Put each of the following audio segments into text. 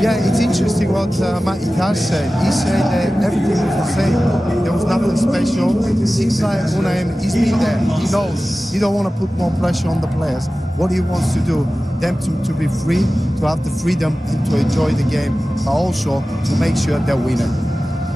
Yeah, it's interesting what Matt Icar said. He said that everything was the same. There was nothing special. It seems like Unai, he's been there. He knows. He don't want to put more pressure on the players. What he wants to do, them to be free, to have the freedom and to enjoy the game, but also to make sure they're winning.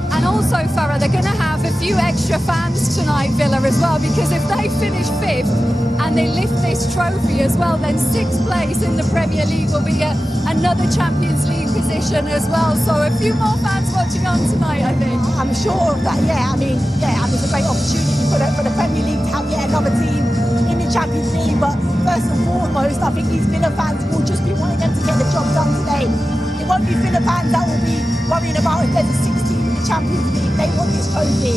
And also, Farah, they're going to have a few extra fans tonight, Villa, as well, because if they finish 5th and they lift this trophy as well, then 6th place in the Premier League will be another Champions League position as well. So a few more fans watching on tonight, I think. I'm sure of that, yeah. I mean, it's a great opportunity for the Premier League to have yet another team in the Champions League. But first and foremost, I think these Villa fans will just be wanting them to get the job done today. It won't be Villa fans that will be worrying about if there's a 16 in the Champions League. They want this trophy.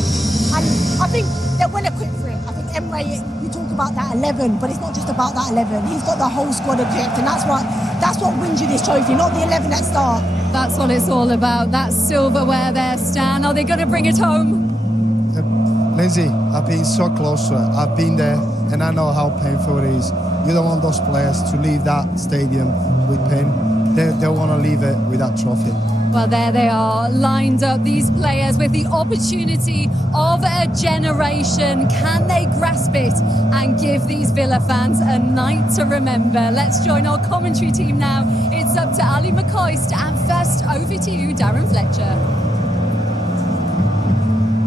And I think they're well equipped for it. I think Emre, you talk about that 11, but it's not just about that 11. He's got the whole squad equipped, and that's what wins you this trophy, not the 11 at start. That's what it's all about. That silverware there, Stan. Are they going to bring it home? Lindsay, I've been so close to it. I've been there, and I know how painful it is. You don't want those players to leave that stadium with pain. They want to leave it with that trophy. Well, there they are, lined up, these players with the opportunity of a generation. Can they grasp it and give these Villa fans a night to remember? Let's join our commentary team now. It's up to Ali McCoist, and first over to you, Darren Fletcher.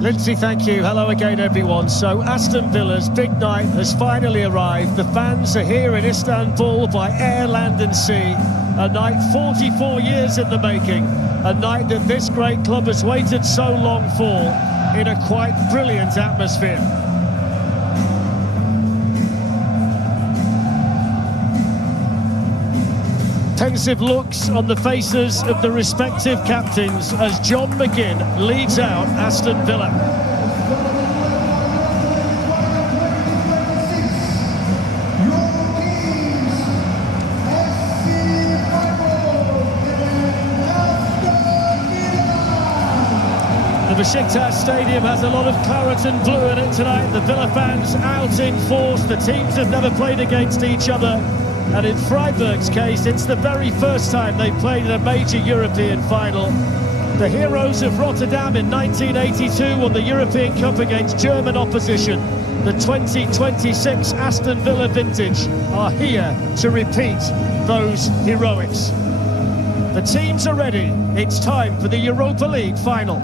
Lindsay, thank you. Hello again, everyone. So Aston Villa's big night has finally arrived. The fans are here in Istanbul by air, land and sea. A night 44 years in the making. A night that this great club has waited so long for, in a quite brilliant atmosphere. Pensive looks on the faces of the respective captains as John McGinn leads out Aston Villa. The Besiktas Stadium has a lot of claret and blue in it tonight. The Villa fans out in force. The teams have never played against each other. And in Freiburg's case, it's the very first time they've played in a major European final. The heroes of Rotterdam in 1982 won the European Cup against German opposition. The 2026 Aston Villa vintage are here to repeat those heroics. The teams are ready. It's time for the Europa League final.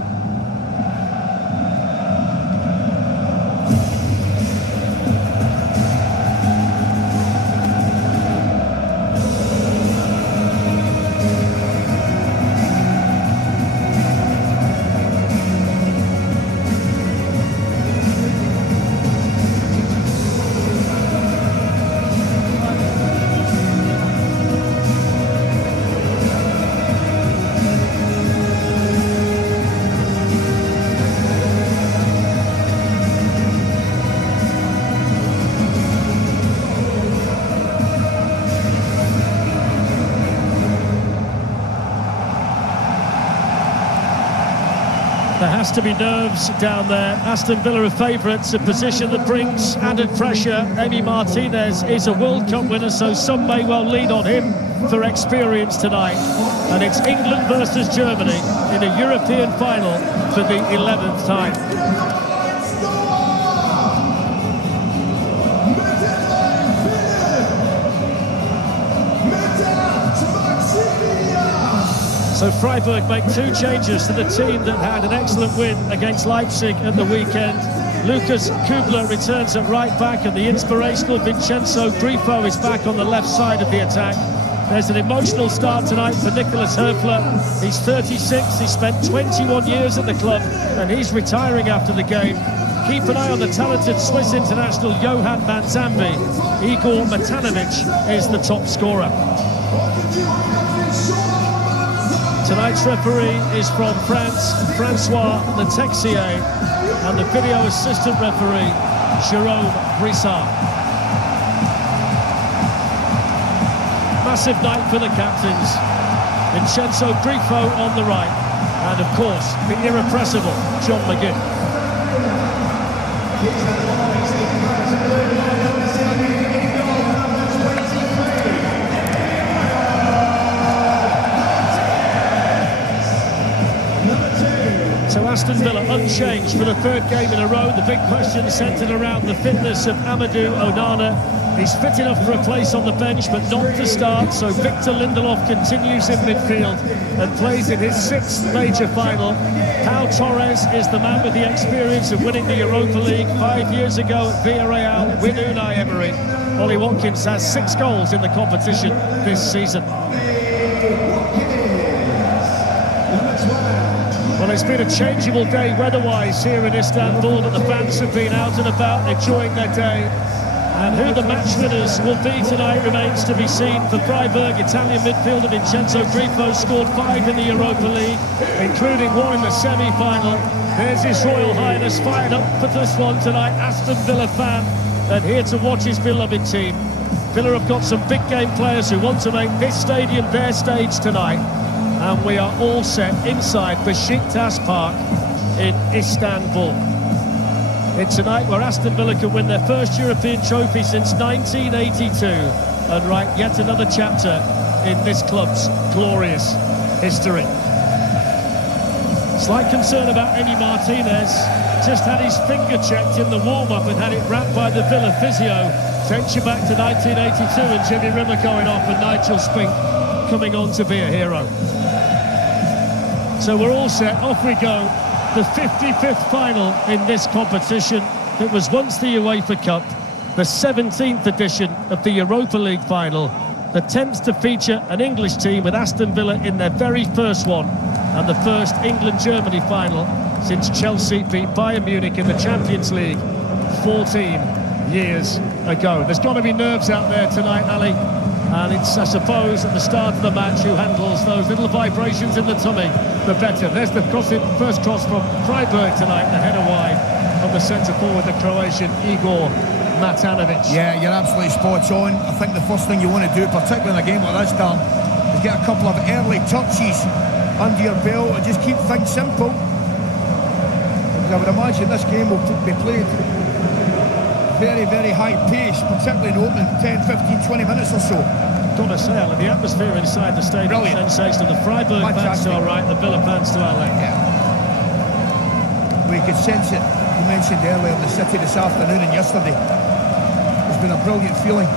There has to be nerves down there. Aston Villa are favourites, a position that brings added pressure. Emi Martinez is a World Cup winner, so some may well lean on him for experience tonight. And it's England versus Germany in a European final for the 11th time. So Freiburg make two changes to the team that had an excellent win against Leipzig at the weekend. Lucas Kubler returns at right back, and the inspirational Vincenzo Grifo is back on the left side of the attack. There's an emotional start tonight for Nicolas Höfler. He's 36, he spent 21 years at the club, and he's retiring after the game. Keep an eye on the talented Swiss international Johan Manzambi. Igor Matanovic is the top scorer. Tonight's referee is from France, Francois Letexier, and the video assistant referee, Jérôme Brissard. Massive night for the captains. Vincenzo Grifo on the right, and of course, the irrepressible John McGinn. So Aston Villa unchanged for the third game in a row. The big question centred around the fitness of Amadou Onana. He's fit enough for a place on the bench, but not to start. So Victor Lindelof continues in midfield and plays in his 6th major final. Pau Torres is the man with the experience of winning the Europa League 5 years ago at Villarreal with Unai Emery. Ollie Watkins has 6 goals in the competition this season. Well, it's been a changeable day weather-wise here in Istanbul, but the fans have been out and about enjoying their day. And who the match winners will be tonight remains to be seen. For Freiburg, Italian midfielder Vincenzo Grifo scored 5 in the Europa League, including 1 in the semi-final. There's His Royal Highness fired up for this one tonight, Aston Villa fan, and here to watch his beloved team. Villa have got some big game players who want to make this stadium their stage tonight. And we are all set inside Besiktas Park in Istanbul. It's tonight where Aston Villa can win their first European trophy since 1982 and write yet another chapter in this club's glorious history. Slight concern about Emi Martinez. Just had his finger checked in the warm-up and had it wrapped by the Villa physio. Takes you back to 1982 and Jimmy Rimmer going off and Nigel Spink coming on to be a hero. So we're all set, off we go. The 55th final in this competition. It was once the UEFA Cup, the 17th edition of the Europa League final, the 10th to feature an English team with Aston Villa in their very first one, and the first England-Germany final since Chelsea beat Bayern Munich in the Champions League 14 years ago. There's got to be nerves out there tonight, Ali. And it's, I suppose, at the start of the match, who handles those little vibrations in the tummy, the better. There's the first cross from Freiburg tonight, the header wide of the centre-forward, the Croatian Igor Matanovic. Yeah, you're absolutely spot on. I think the first thing you want to do, particularly in a game like this, Dan, is get a couple of early touches under your belt and just keep things simple. Because I would imagine this game will be played very, very high pace, particularly in the opening 10, 15, 20 minutes or so. Got to say, Alan, the atmosphere inside the stadium is sensational. The Freiburg fans to our right, the Villa fans to our left. Yeah. We could sense it. You mentioned earlier in the city this afternoon and yesterday. It's been a brilliant feeling.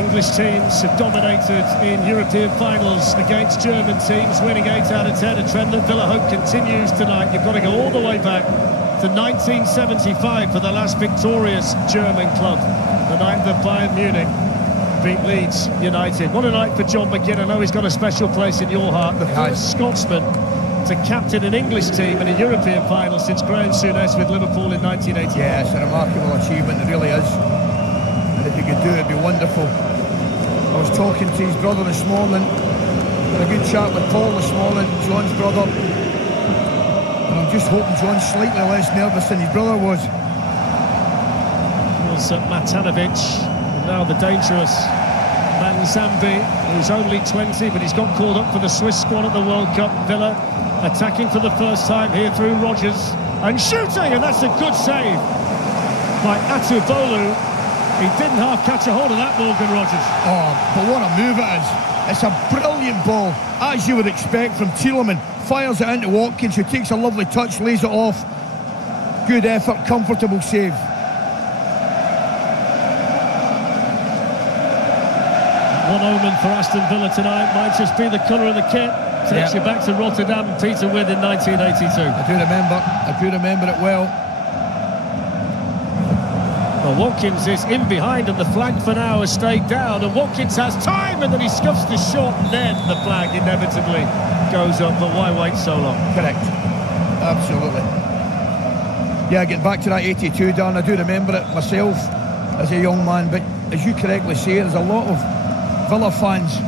English teams have dominated in European finals against German teams, winning 8 out of 10. A trend that Villa hope continues tonight. You've got to go all the way back to 1975 for the last victorious German club, the night that Bayern Munich beat Leeds United. What a night for John McGinn. I know he's got a special place in your heart. The first Scotsman to captain an English team in a European final since Graham Souness with Liverpool in 1980. Yeah, it's a remarkable achievement, it really is. And if you could do it, it'd be wonderful. I was talking to his brother this morning, had a good chat with Paul this morning, John's brother. And I'm just hoping John's slightly less nervous than his brother was. Matanovic, now the dangerous Manzambi, who's only 20, but he's got called up for the Swiss squad at the World Cup. Villa attacking for the first time here through Rodgers, and shooting, and that's a good save by Atubolu. He didn't half catch a hold of that, Morgan Rodgers. Oh, but what a move it is. It's a brilliant ball, as you would expect from Tielemans. Fires it into Watkins, who takes a lovely touch, lays it off. Good effort, comfortable save. One omen for Aston Villa tonight might just be the colour of the kit. Takes you back to Rotterdam and Peter Wid in 1982. I do remember it well. Well, Watkins is in behind and the flag for now has stayed down, and Watkins has time and then he scuffs the shot and then the flag inevitably goes up. But why wait so long? Correct. Absolutely. Yeah, getting back to that 82, Dan, I do remember it myself as a young man, but as you correctly say, there's a lot of Villa fans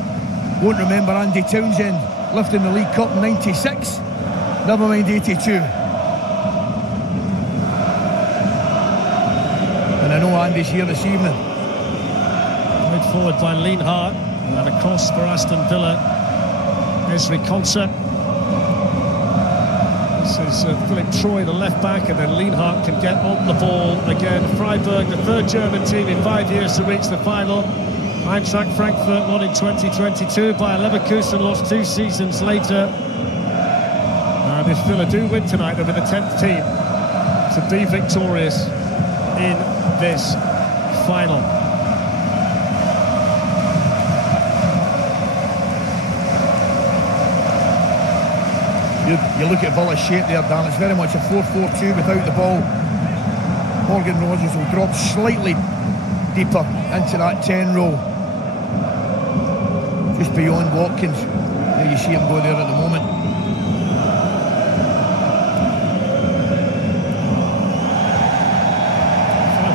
won't remember Andy Townsend lifting the League Cup in 96, never mind 82. And I know Andy's here this evening. Played forward by Lienhart, and a cross for Aston Villa. Esri Konsa. This is Philip Troy, the left back, and then Lienhart can get on the ball again. Freiburg, the third German team in 5 years to reach the final. Eintracht Frankfurt won in 2022. Bayer Leverkusen lost 2 seasons later. And if Villa do win tonight, they'll be the 10th team to be victorious in this final. You look at Villa's shape there, Dan, it's very much a 4-4-2 without the ball. Morgan Rogers will drop slightly deeper into that 10 row, just beyond Watkins. There you see him go there at the moment.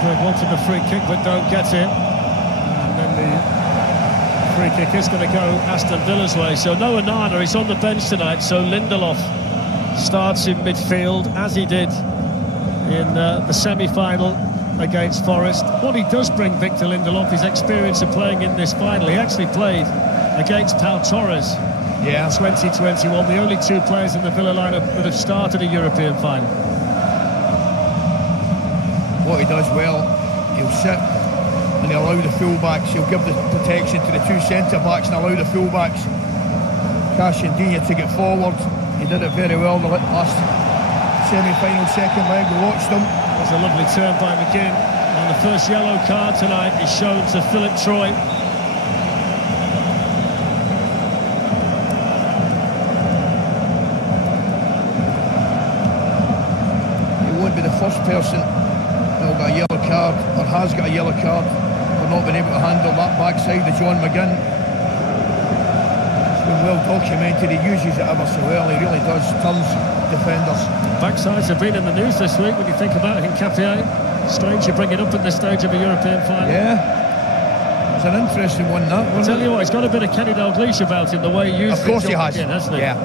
Freiburg wanted the free kick but don't get it, and then the free kick is going to go Aston Villa's way. So no Onana, he's on the bench tonight, so Lindelof starts in midfield as he did in the semi-final against Forest. What he does bring, Victor Lindelof, is experience of playing in this final. He actually played against Pau Torres in 2021, the only two players in the Villa lineup that have started a European final. What he does well, he'll sit and he'll allow the full-backs, he'll give the protection to the two centre-backs and allow the full-backs, Cash and Digne, to get forward. He did it very well the last semi-final second leg. We watched them. There's a lovely turn by McGinn, and the first yellow card tonight is shown to Philip Troy. He won't be the first person who'll got a yellow card or has got a yellow card for not being able to handle that backside of John McGinn. It's been well documented. He uses it ever so well. He really does. Turns defenders. Backsides have been in the news this week when you think about Hincapié. Strange you bring it up at this stage of a European final. Yeah, it's an interesting one, that. I'll tell you what, he's got a bit of Kenny Dalglish about him, the way he used it. Of course he has. Again, hasn't he? Yeah.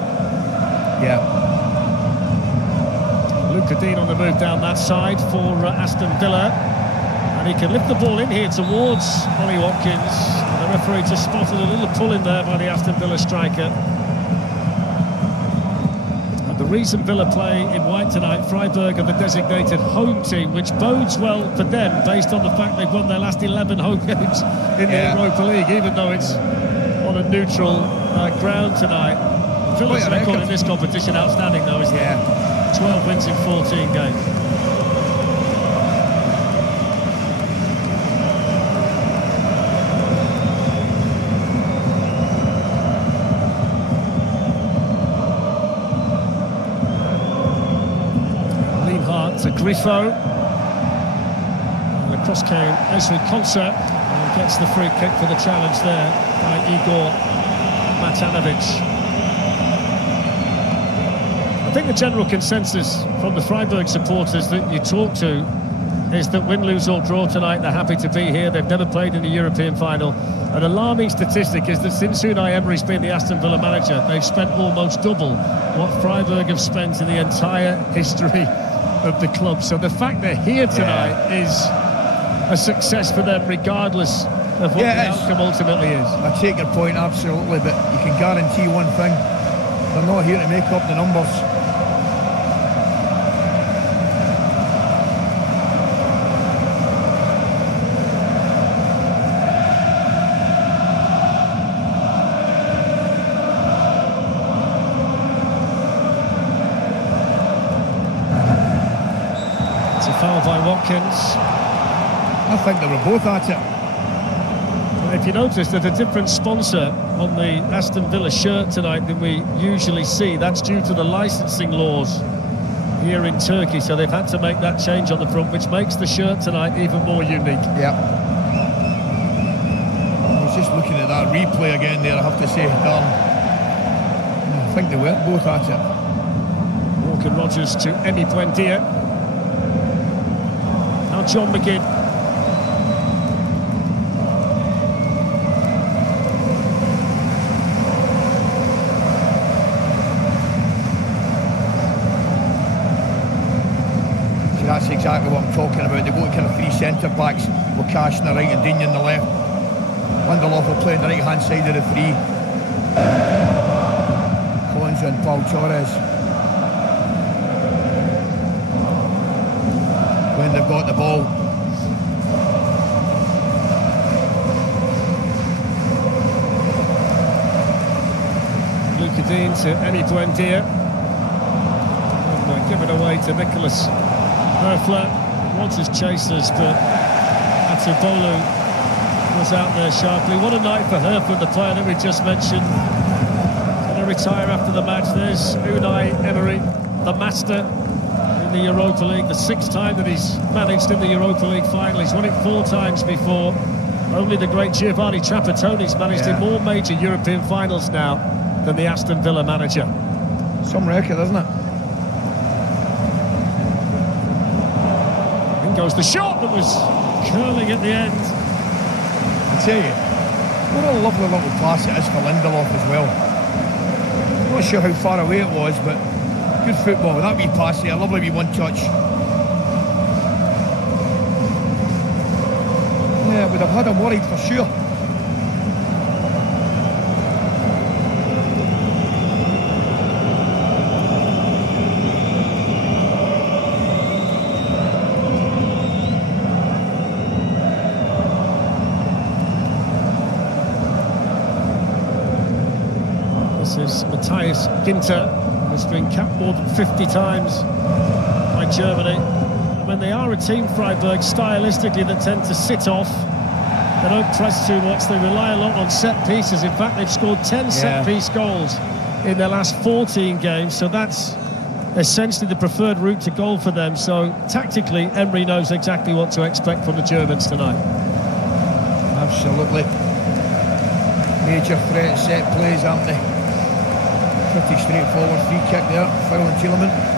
Luca Dean on the move down that side for Aston Villa. And he can lift the ball in here towards Ollie Watkins. And the referee just spotted a little pull in there by the Aston Villa striker. The reason Villa play in white tonight, Freiburg are the designated home team, which bodes well for them based on the fact they've won their last 11 home games in the Europa League, even though it's on a neutral ground tonight. Villa's record in this competition outstanding though, isn't it? 12 wins in 14 games. To Griffo, and across came Ezri Konsa, and gets the free kick for the challenge there by Igor Matanovic. I think the general consensus from the Freiburg supporters that you talk to is that win, lose or draw tonight, they're happy to be here. They've never played in a European final. An alarming statistic is that since Unai Emery's been the Aston Villa manager, they've spent almost double what Freiburg have spent in the entire history of the club. So the fact they're here tonight is a success for them, regardless of what the outcome ultimately is. I take your point, absolutely, but you can guarantee one thing: they're not here to make up the numbers. By Watkins. I think they were both at it. If you notice, there's a different sponsor on the Aston Villa shirt tonight than we usually see. That's due to the licensing laws here in Turkey, so they've had to make that change on the front, which makes the shirt tonight even more unique. Yeah. I was just looking at that replay again there, I have to say, I think they were both at it. Morgan Rogers to Emi Buendia. Now John McGinn. See, that's exactly what I'm talking about. They go to kind of three centre-backs with Cash on the right and Digne on the left. Lindelof will play on the right-hand side of the three. Collins and Pau Torres. When they've got the ball. Luca Dean to Emi Buendia. give it away to Nicholas Herfler. Wants his chasers, but Atubolu was out there sharply. What a night for Herfler, the player that we just mentioned. Going to retire after the match. There's Unai Emery, the master in the Europa League. The 6th time that he's managed in the Europa League final. He's won it 4 times before. Only the great Giovanni Trapattoni's managed in more major European finals now than the Aston Villa manager. Some record, isn't it? In goes the shot that was curling at the end. I tell you, what a lovely little pass it is for Lindelof as well. I'm not sure how far away it was, but good football. That wee pass there, lovely wee one touch. Yeah, would have had him worried for sure. This is Matthias Ginter, who's been capped more than 50 times by Germany. When they are a team, Freiburg, stylistically, that tend to sit off. They don't press too much. They rely a lot on set pieces. In fact, they've scored 10 set-piece goals in their last 14 games. So that's essentially the preferred route to goal for them. So tactically, Emery knows exactly what to expect from the Germans tonight. Absolutely. Major threat set plays, aren't they? Pretty straightforward free kick there. Foul on Tielemans.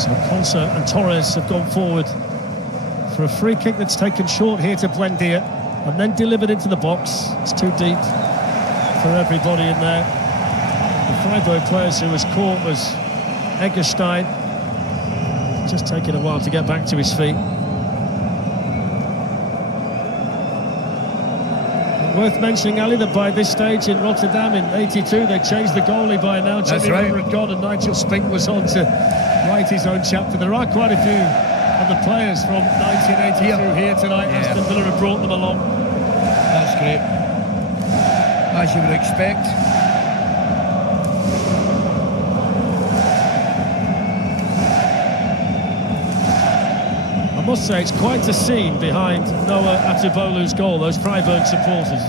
So Conser and Torres have gone forward for a free kick that's taken short here to Buendia and then delivered into the box. It's too deep for everybody in there. The Freiburg players who was caught was Eggerstein. Just taking a while to get back to his feet. Worth mentioning, Ali, that by this stage in Rotterdam in '82 they changed the goalie by now. Jimmy Rubber had gone and Nigel Spink was on to write his own chapter. There are quite a few of the players from 1982 here tonight. Aston Villa have brought them along. That's great. As you would expect. I must say, it's quite a scene behind Noah Atubolu's goal, those Freiburg supporters.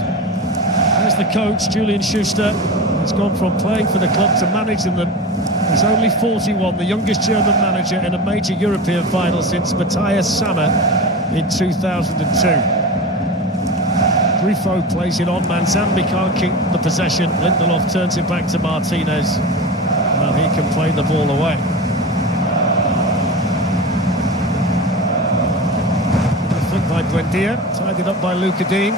There's the coach, Julian Schuster. He's gone from playing for the club to managing them. He's only 41, the youngest German manager in a major European final since Matthias Sammer in 2002. Grifo plays it on, Manzambi can't keep the possession. Lindelof turns it back to Martinez. Well, he can play the ball away. By Buendia, tied it up by Luca Dean.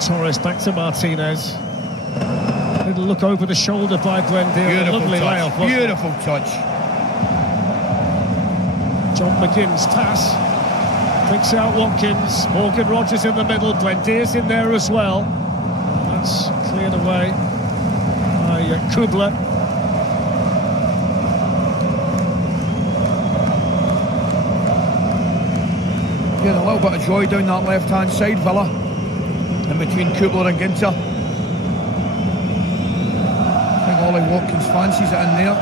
Torres back to Martinez. Little look over the shoulder by Buendia. Beautiful Lovely touch. layoff. Beautiful touch. John McGinn's pass. Picks out Watkins. Morgan Rogers in the middle. Buendia's in there as well. That's cleared away by Kubler. Getting a little bit of joy down that left-hand side, Villa, in between Kubler and Ginter. I think Ollie Watkins fancies it in there.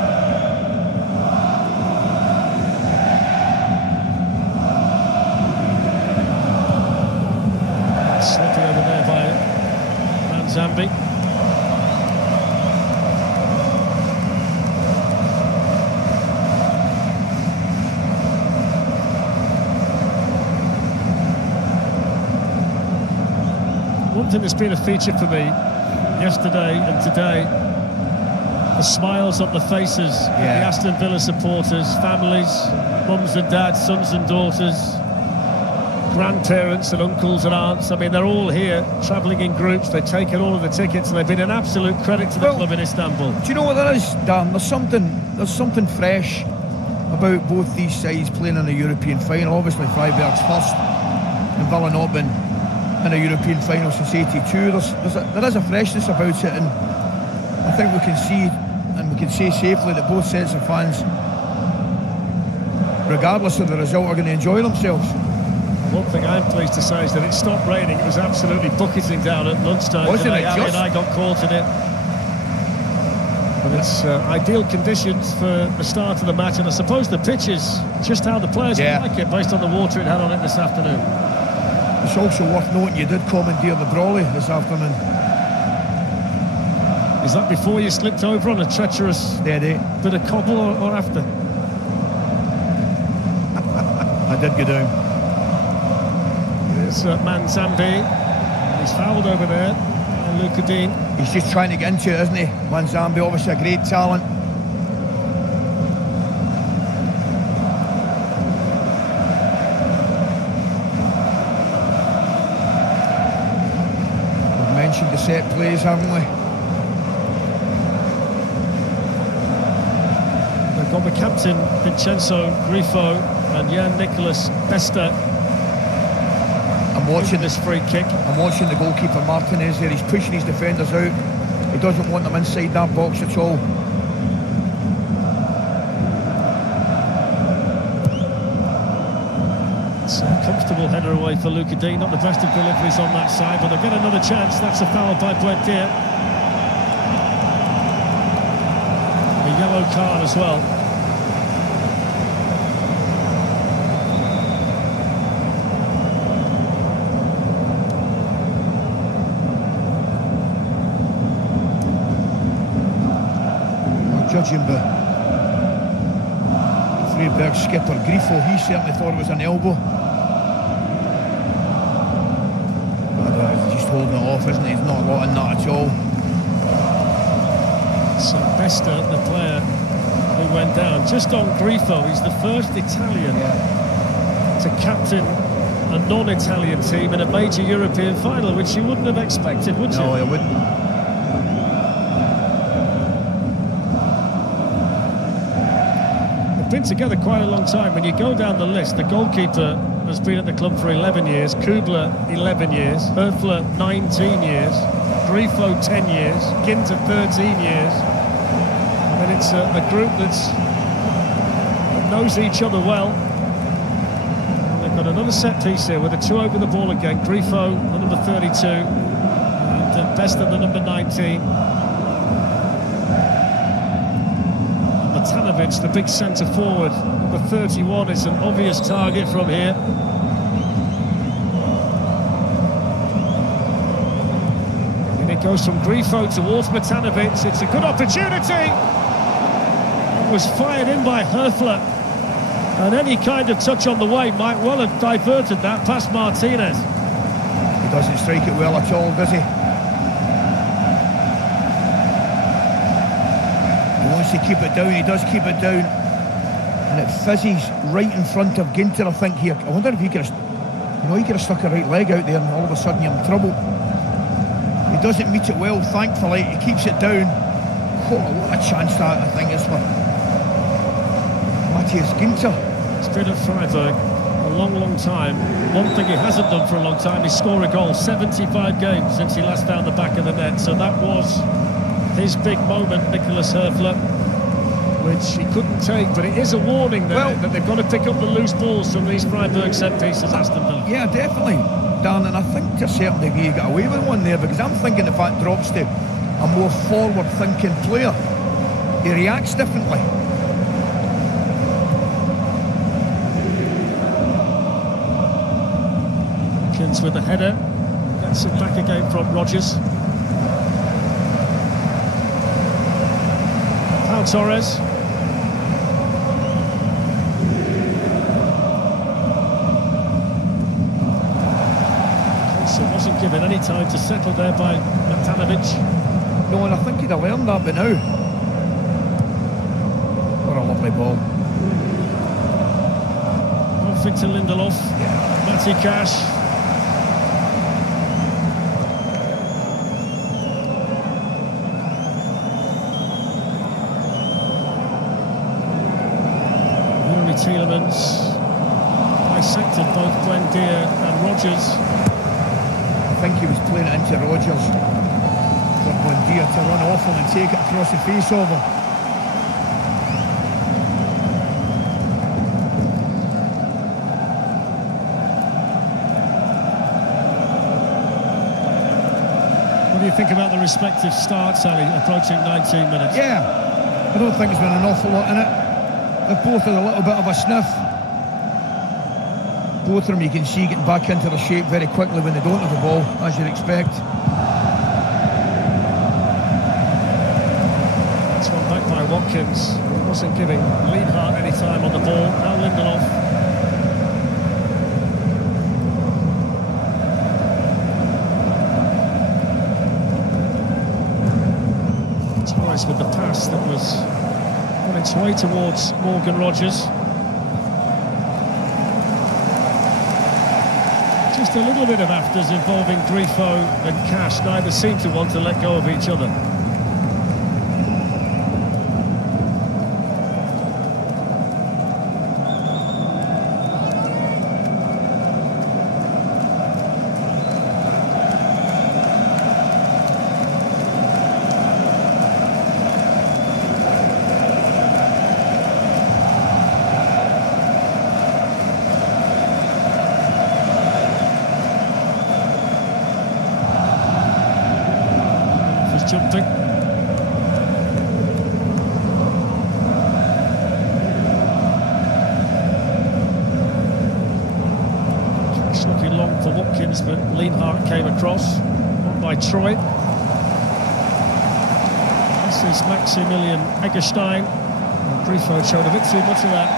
Slipping over there by Manzambi. One thing that's been a feature for me yesterday and today, the smiles on the faces of the Aston Villa supporters, families, mums and dads, sons and daughters, grandparents and uncles and aunts. I mean, they're all here travelling in groups. They've taken all of the tickets and they've been an absolute credit to the club in Istanbul. Do you know what that is, Dan? There's something fresh about both these sides playing in a European final. Obviously Freiburg's first and Villa not been in a European final since '82. There is a freshness about it, and I think we can see and we can say safely that both sets of fans regardless of the result, are going to enjoy themselves. One thing I'm pleased to say is that it stopped raining. It was absolutely bucketing down at lunchtime. Wasn't it? Ali and I got caught in it. But it's ideal conditions for the start of the match, and I suppose the pitch is just how the players would like it based on the water it had on it this afternoon. It's also worth noting you did commandeer the brolly this afternoon. Is that before you slipped over on a treacherous bit of cobble or after? I did go down. There's Manzambi. He's fouled over there. Luca Dean. He's just trying to get into it, isn't he? Manzambi, obviously a great talent. We've mentioned the set plays, haven't we? They've got the captain, Vincenzo Grifo, and Jan Nicholas Besta. I'm watching this free kick. I'm watching the goalkeeper Martinez here. He's pushing his defenders out. He doesn't want them inside that box at all. It's a comfortable header away for Luca Dean. Not the best of deliveries on that side, but they'll get another chance. That's a foul by Buendia. A yellow card as well. Judging by Freiburg skipper Grifo, he certainly thought it was an elbow. He's just holding it off, isn't he? He's not a lot in that at all. So Besta, the player who went down, just on Grifo, he's the first Italian to captain a non-Italian team in a major European final, which you wouldn't have expected, would you? No, I wouldn't. Been together quite a long time. When you go down the list, the goalkeeper has been at the club for 11 years, Kubler 11 years, Höfler 19 years, Grifo 10 years, Ginter 13 years. I mean, it's a group that knows each other well. And they've got another set piece here with the two over the ball again. Grifo, the number 32, and Besta, the number 19. Matanovic, the big centre forward, number 31, is an obvious target from here. And it goes from Grifo towards Matanovic. It's a good opportunity. It was fired in by Höfler, and any kind of touch on the way might well have diverted that past Martinez. He doesn't strike it well at all, does he? To keep it down, he does keep it down, and it fizzes right in front of Ginter, I think. Here, I wonder if he could have, he could have stuck a right leg out there, and all of a sudden you're in trouble. He doesn't meet it well, thankfully. He keeps it down. Oh, what a chance that, I think, is for Matthias Ginter. It's been at Freiburg a long time. One thing he hasn't done for a long time is score a goal. 75 games since he last found the back of the net, so that was his big moment, Nicholas Höfler, which he couldn't take, but it is a warning there that they've got to pick up the loose balls from these Freiburg set pieces, Aston Villa. Yeah, definitely, Dan, and I think to a certain degree you got away with one there, because I'm thinking if that drops to a more forward-thinking player, he reacts differently. Kins with the header, gets it back again from Rodgers. Torres. So wasn't given any time to settle there by Matanovic. No, and I think he'd have learned that by now. What a lovely ball. Off into Lindelof. Matty Cash. Tielemans dissected both Buendia and Rodgers. I think he was playing it into Rodgers for Buendia to run off him and take it across the face of him. you think about the respective starts, Ali, approaching 19 minutes? Yeah, I don't think there's been an awful lot in it. They've both had a little bit of a sniff. Both of them, you can see, getting back into their shape very quickly when they don't have the ball, as you'd expect. That's one back by Watkins. He wasn't giving Lienhart any time on the ball. Now Lindelof. Twice with the pass that was on its way towards Morgan Rogers. Just a little bit of afters involving Grifo and Cash. Neither seem to want to let go of each other. Jumping. It's looking long for Watkins, but Lienhart came across. Not by Troy. This is Maximilian Eggestein. Grifo showed a bit too much of that.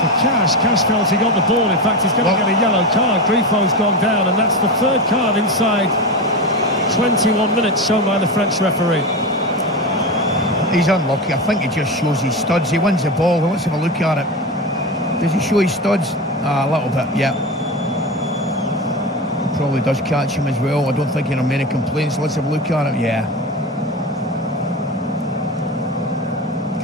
For Cash. Cash felt he got the ball. In fact, he's going to get a yellow card. Grifo's gone down, and that's the third card inside 21 minutes shown by the French referee. He's unlucky. I think he just shows his studs. He wins the ball. Let's have a look at it. Does he show his studs? A little bit, yeah. Probably does catch him as well. I don't think he had many complaints. Let's have a look at it. Yeah.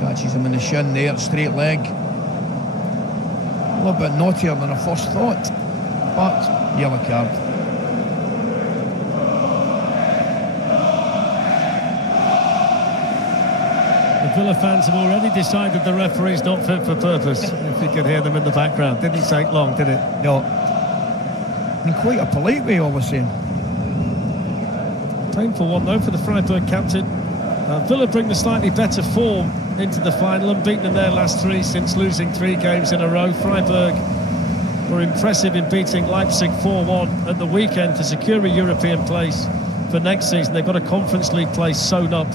Catches him in the shin there, straight leg. A little bit naughtier than I first thought. But yellow card. The Villa fans have already decided the referee's not fit for purpose. If you could hear them in the background. Didn't take long, did it? No. In quite a polite way, all the same. Painful one, though, for the Freiburg captain. Villa bring the slightly better form into the final, unbeaten in their last three since losing 3 games in a row. Freiburg were impressive in beating Leipzig 4-1 at the weekend to secure a European place for next season. They've got a Conference League place sewn up.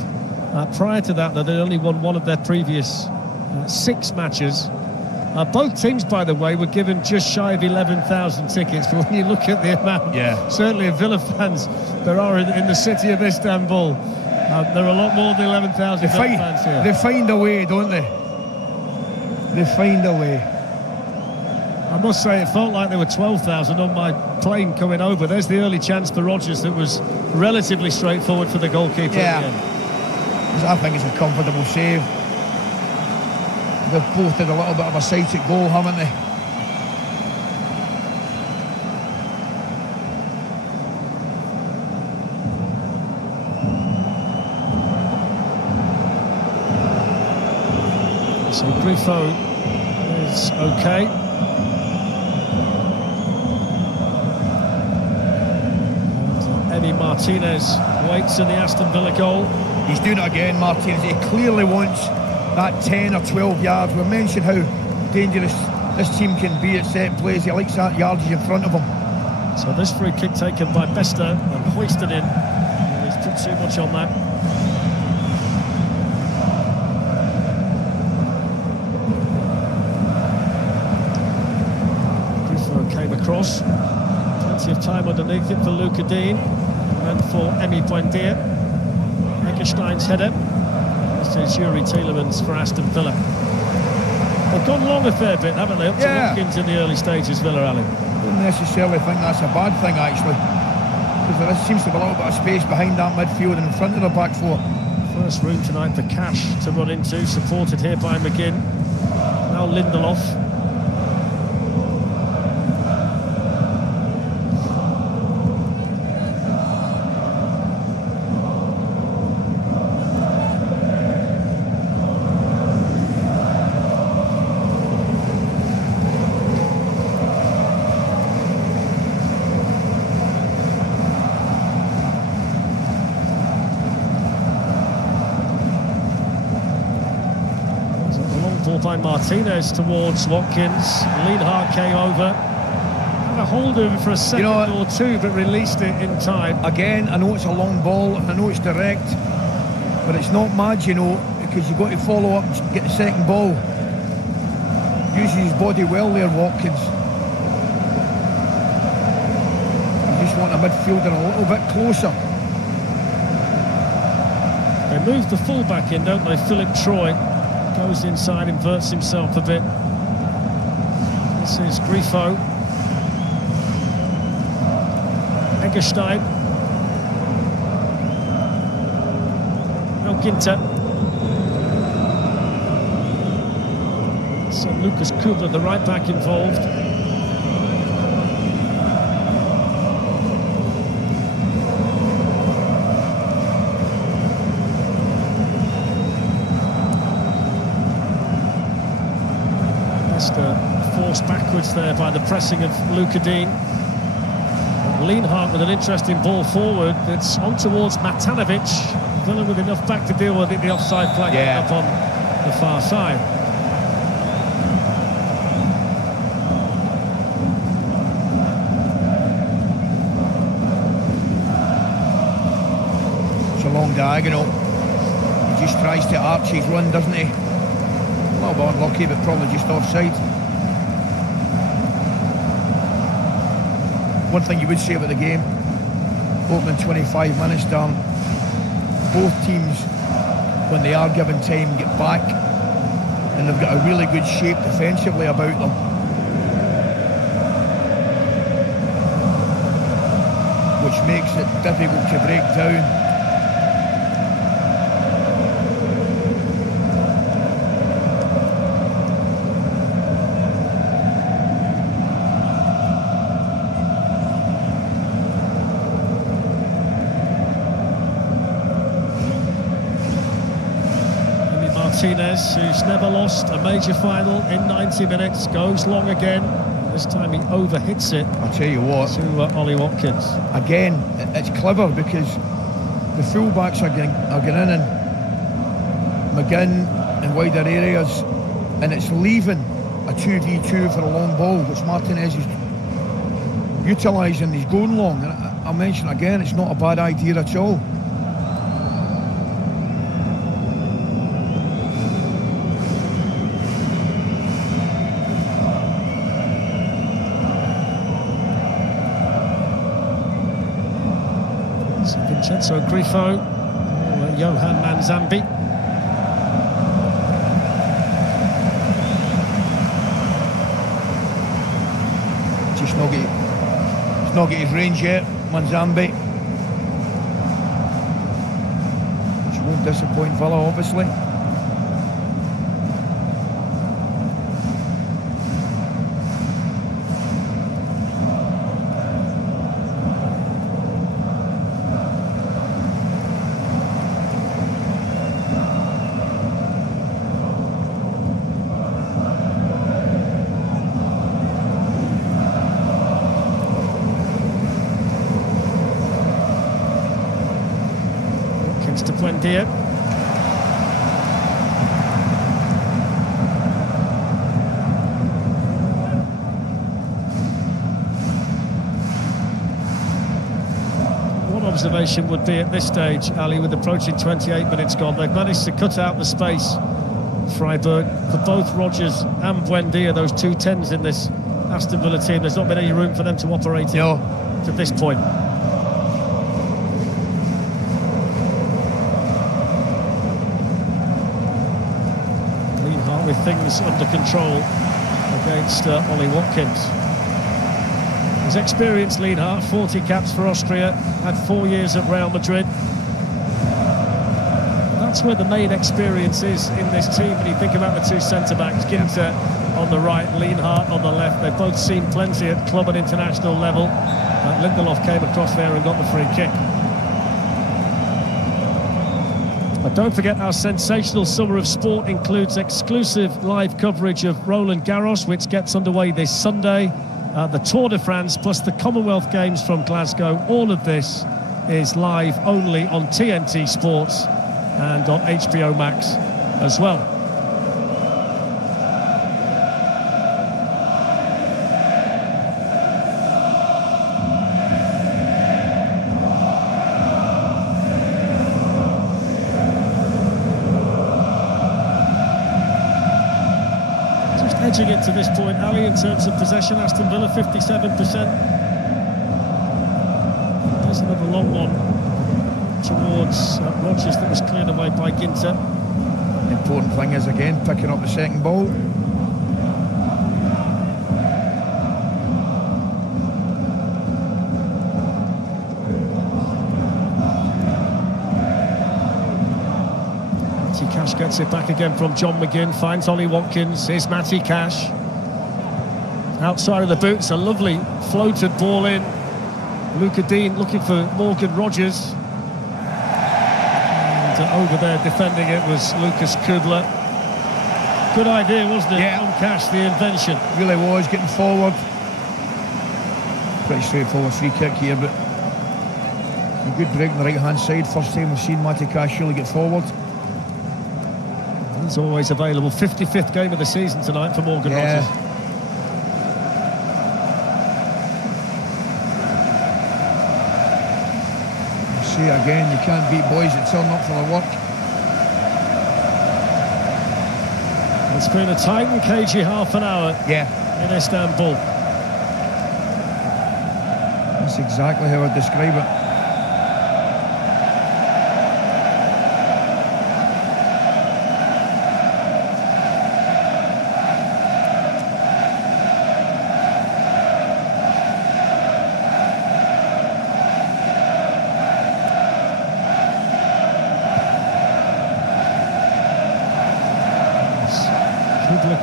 Prior to that, they'd only won one of their previous 6 matches. Both teams, by the way, were given just shy of 11,000 tickets. But when you look at the amount, certainly of Villa fans there are in the city of Istanbul, there are a lot more than 11,000 fans here. They find a way, don't they? They find a way. I must say, it felt like there were 12,000 on my plane coming over. There's the early chance for Rogers that was relatively straightforward for the goalkeeper. Yeah. I think it's a comfortable save. They've both had a little bit of a sight at goal, haven't they? So Grifo is okay. And Emi Martinez waits in the Aston Villa goal. He's doing it again, Martinez. He clearly wants that 10 or 12 yards. We mentioned how dangerous this team can be at set plays. He likes that yardage in front of him. So this free kick taken by Bester and hoisted in. He's put too much on that. Grifo came across. Plenty of time underneath it for Luca Dean and for Emi Buendia. Eggestein's header. This is Yuri Tielemans for Aston Villa. They've gone long a fair bit, haven't they? Up to Watkins in the early stages, Villa, Ali. I don't necessarily think that's a bad thing, actually. Because there seems to be a little bit of space behind that midfield and in front of the back four. First room tonight for Cash to run into, supported here by McGinn. Now Lindelof. ball by Martinez towards Watkins. Lienhart came over. Had a hold of him for a second or two, but released it in time. Again, I know it's a long ball, and I know it's direct, but it's not mad, you know, because you've got to follow up and get the second ball. Uses his body well there, Watkins. You just want a midfielder a little bit closer. They move the full-back in, don't they? Philip Troy goes inside, inverts himself a bit. This is Grifo. Eggerstein. Now Ginter. So Lucas Kubler, the right back, involved. Forced backwards there by the pressing of Luka Dean. Lienhart with an interesting ball forward. It's on towards Matanovic. Villa with enough back to deal with it. The offside flag up on the far side. It's a long diagonal. He just tries to arch his run, doesn't he? A little bit unlucky, but probably just offside. One thing you would say about the game, opening 25 minutes down, both teams, when they are given time, get back, and they've got a really good shape defensively about them. Which makes it difficult to break down. Martinez, who's never lost a major final in 90 minutes, goes long again. This time he overhits it. I'll tell you what. To Ollie Watkins. Again, it's clever because the full-backs are going in and McGinn in wider areas, and it's leaving a 2v2 for a long ball, which Martinez is utilising. He's going long. And I mention again, it's not a bad idea at all. Vincenzo Grifo, Johan Manzambi. Just not get his range yet, Manzambi. Which won't disappoint Villa, obviously. To Buendia. One observation would be at this stage, Ali, with approaching 28 minutes gone, they've managed to cut out the space, Freiburg, for both Rodgers and Buendia, those two tens in this Aston Villa team. There's not been any room for them to operate to this point. With things under control against Ollie Watkins. His experienced Lienhart, 40 caps for Austria, had 4 years at Real Madrid. That's where the main experience is in this team when you think about the two centre-backs, Ginter on the right, Lienhart on the left. They've both seen plenty at club and international level. Lindelof came across there and got the free kick. But don't forget, our sensational summer of sport includes exclusive live coverage of Roland Garros, which gets underway this Sunday, the Tour de France, plus the Commonwealth Games from Glasgow. All of this is live only on TNT Sports and on HBO Max as well. edging it to this point, Ali, in terms of possession. Aston Villa 57%. There's another long one towards Rodgers that was cleared away by Ginter. The important thing is, again, picking up the second ball. Cash gets it back again from John McGinn, finds Ollie Watkins. Here's Matty Cash. Outside of the boots, a lovely floated ball in. Luca Dean looking for Morgan Rodgers. And over there defending it was Lucas Kubler. Good idea, wasn't it? Yeah. From Cash, the invention. Really was, getting forward. Pretty straightforward free kick here, but a good break on the right-hand side. First time we've seen Matty Cash really get forward. He's always available. 55th game of the season tonight for Morgan Rodgers. See again, you can't beat boys that turn up for the work. It's been a tight and cagey half an hour Yeah, in Istanbul. that's exactly how I'd describe it.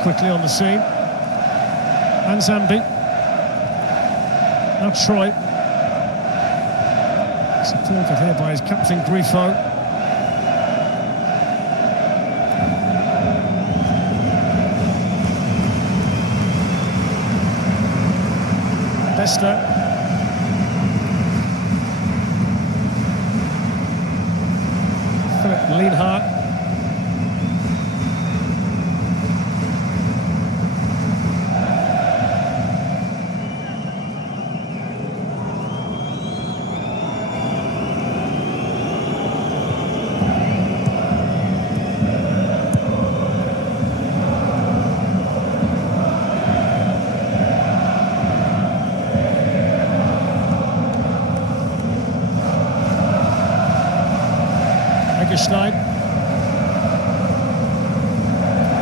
Quickly on the scene. And Zambi. Now Troy. Supported here by his captain Grifo. Bester. Philip Lienhardt.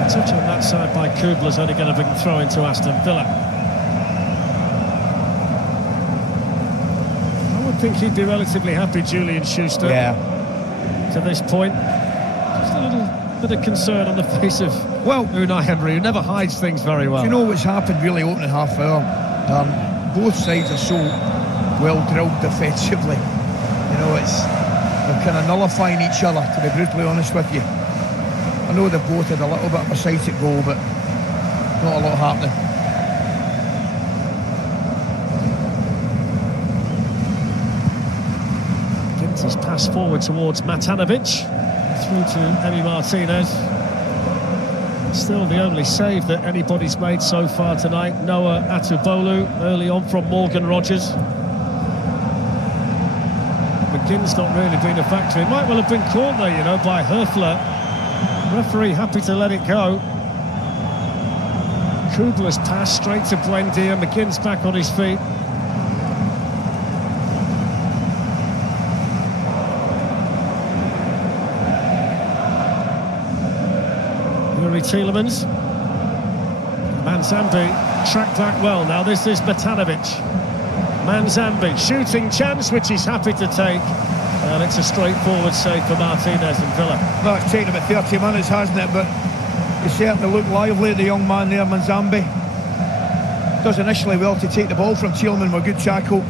Touch on that side by Kubler's only going to bring throw into Aston Villa. I would think he'd be relatively happy, Julian Schuster, to this point. Just a little bit of concern on the face of Unai Emery, who never hides things very well. You know what's happened really opening half hour? Both sides are so well drilled defensively. You know, they're kind of nullifying each other, to be brutally honest with you. I know they've both had a little bit of a sight at goal, but not a lot happening. Ginter's pass forward towards Matanovic, through to Emi Martinez. Still the only save that anybody's made so far tonight. Noah Atubolu early on from Morgan Rodgers. McGinn's not really been a factor. It might well have been caught there, you know, by Herfler. Referee happy to let it go. Kubler's pass straight to Buendia. McGinn's back on his feet. Yuri Tielemans. Manzambi tracked that well. Now this is Matanovic. Manzambi, shooting chance, which he's happy to take. And it's a straightforward save for Martinez and Villa. That's taken about 30 minutes, hasn't it? But he certainly looked lively, the young man there, Manzambi. Does initially well to take the ball from Tielemans with a good tackle.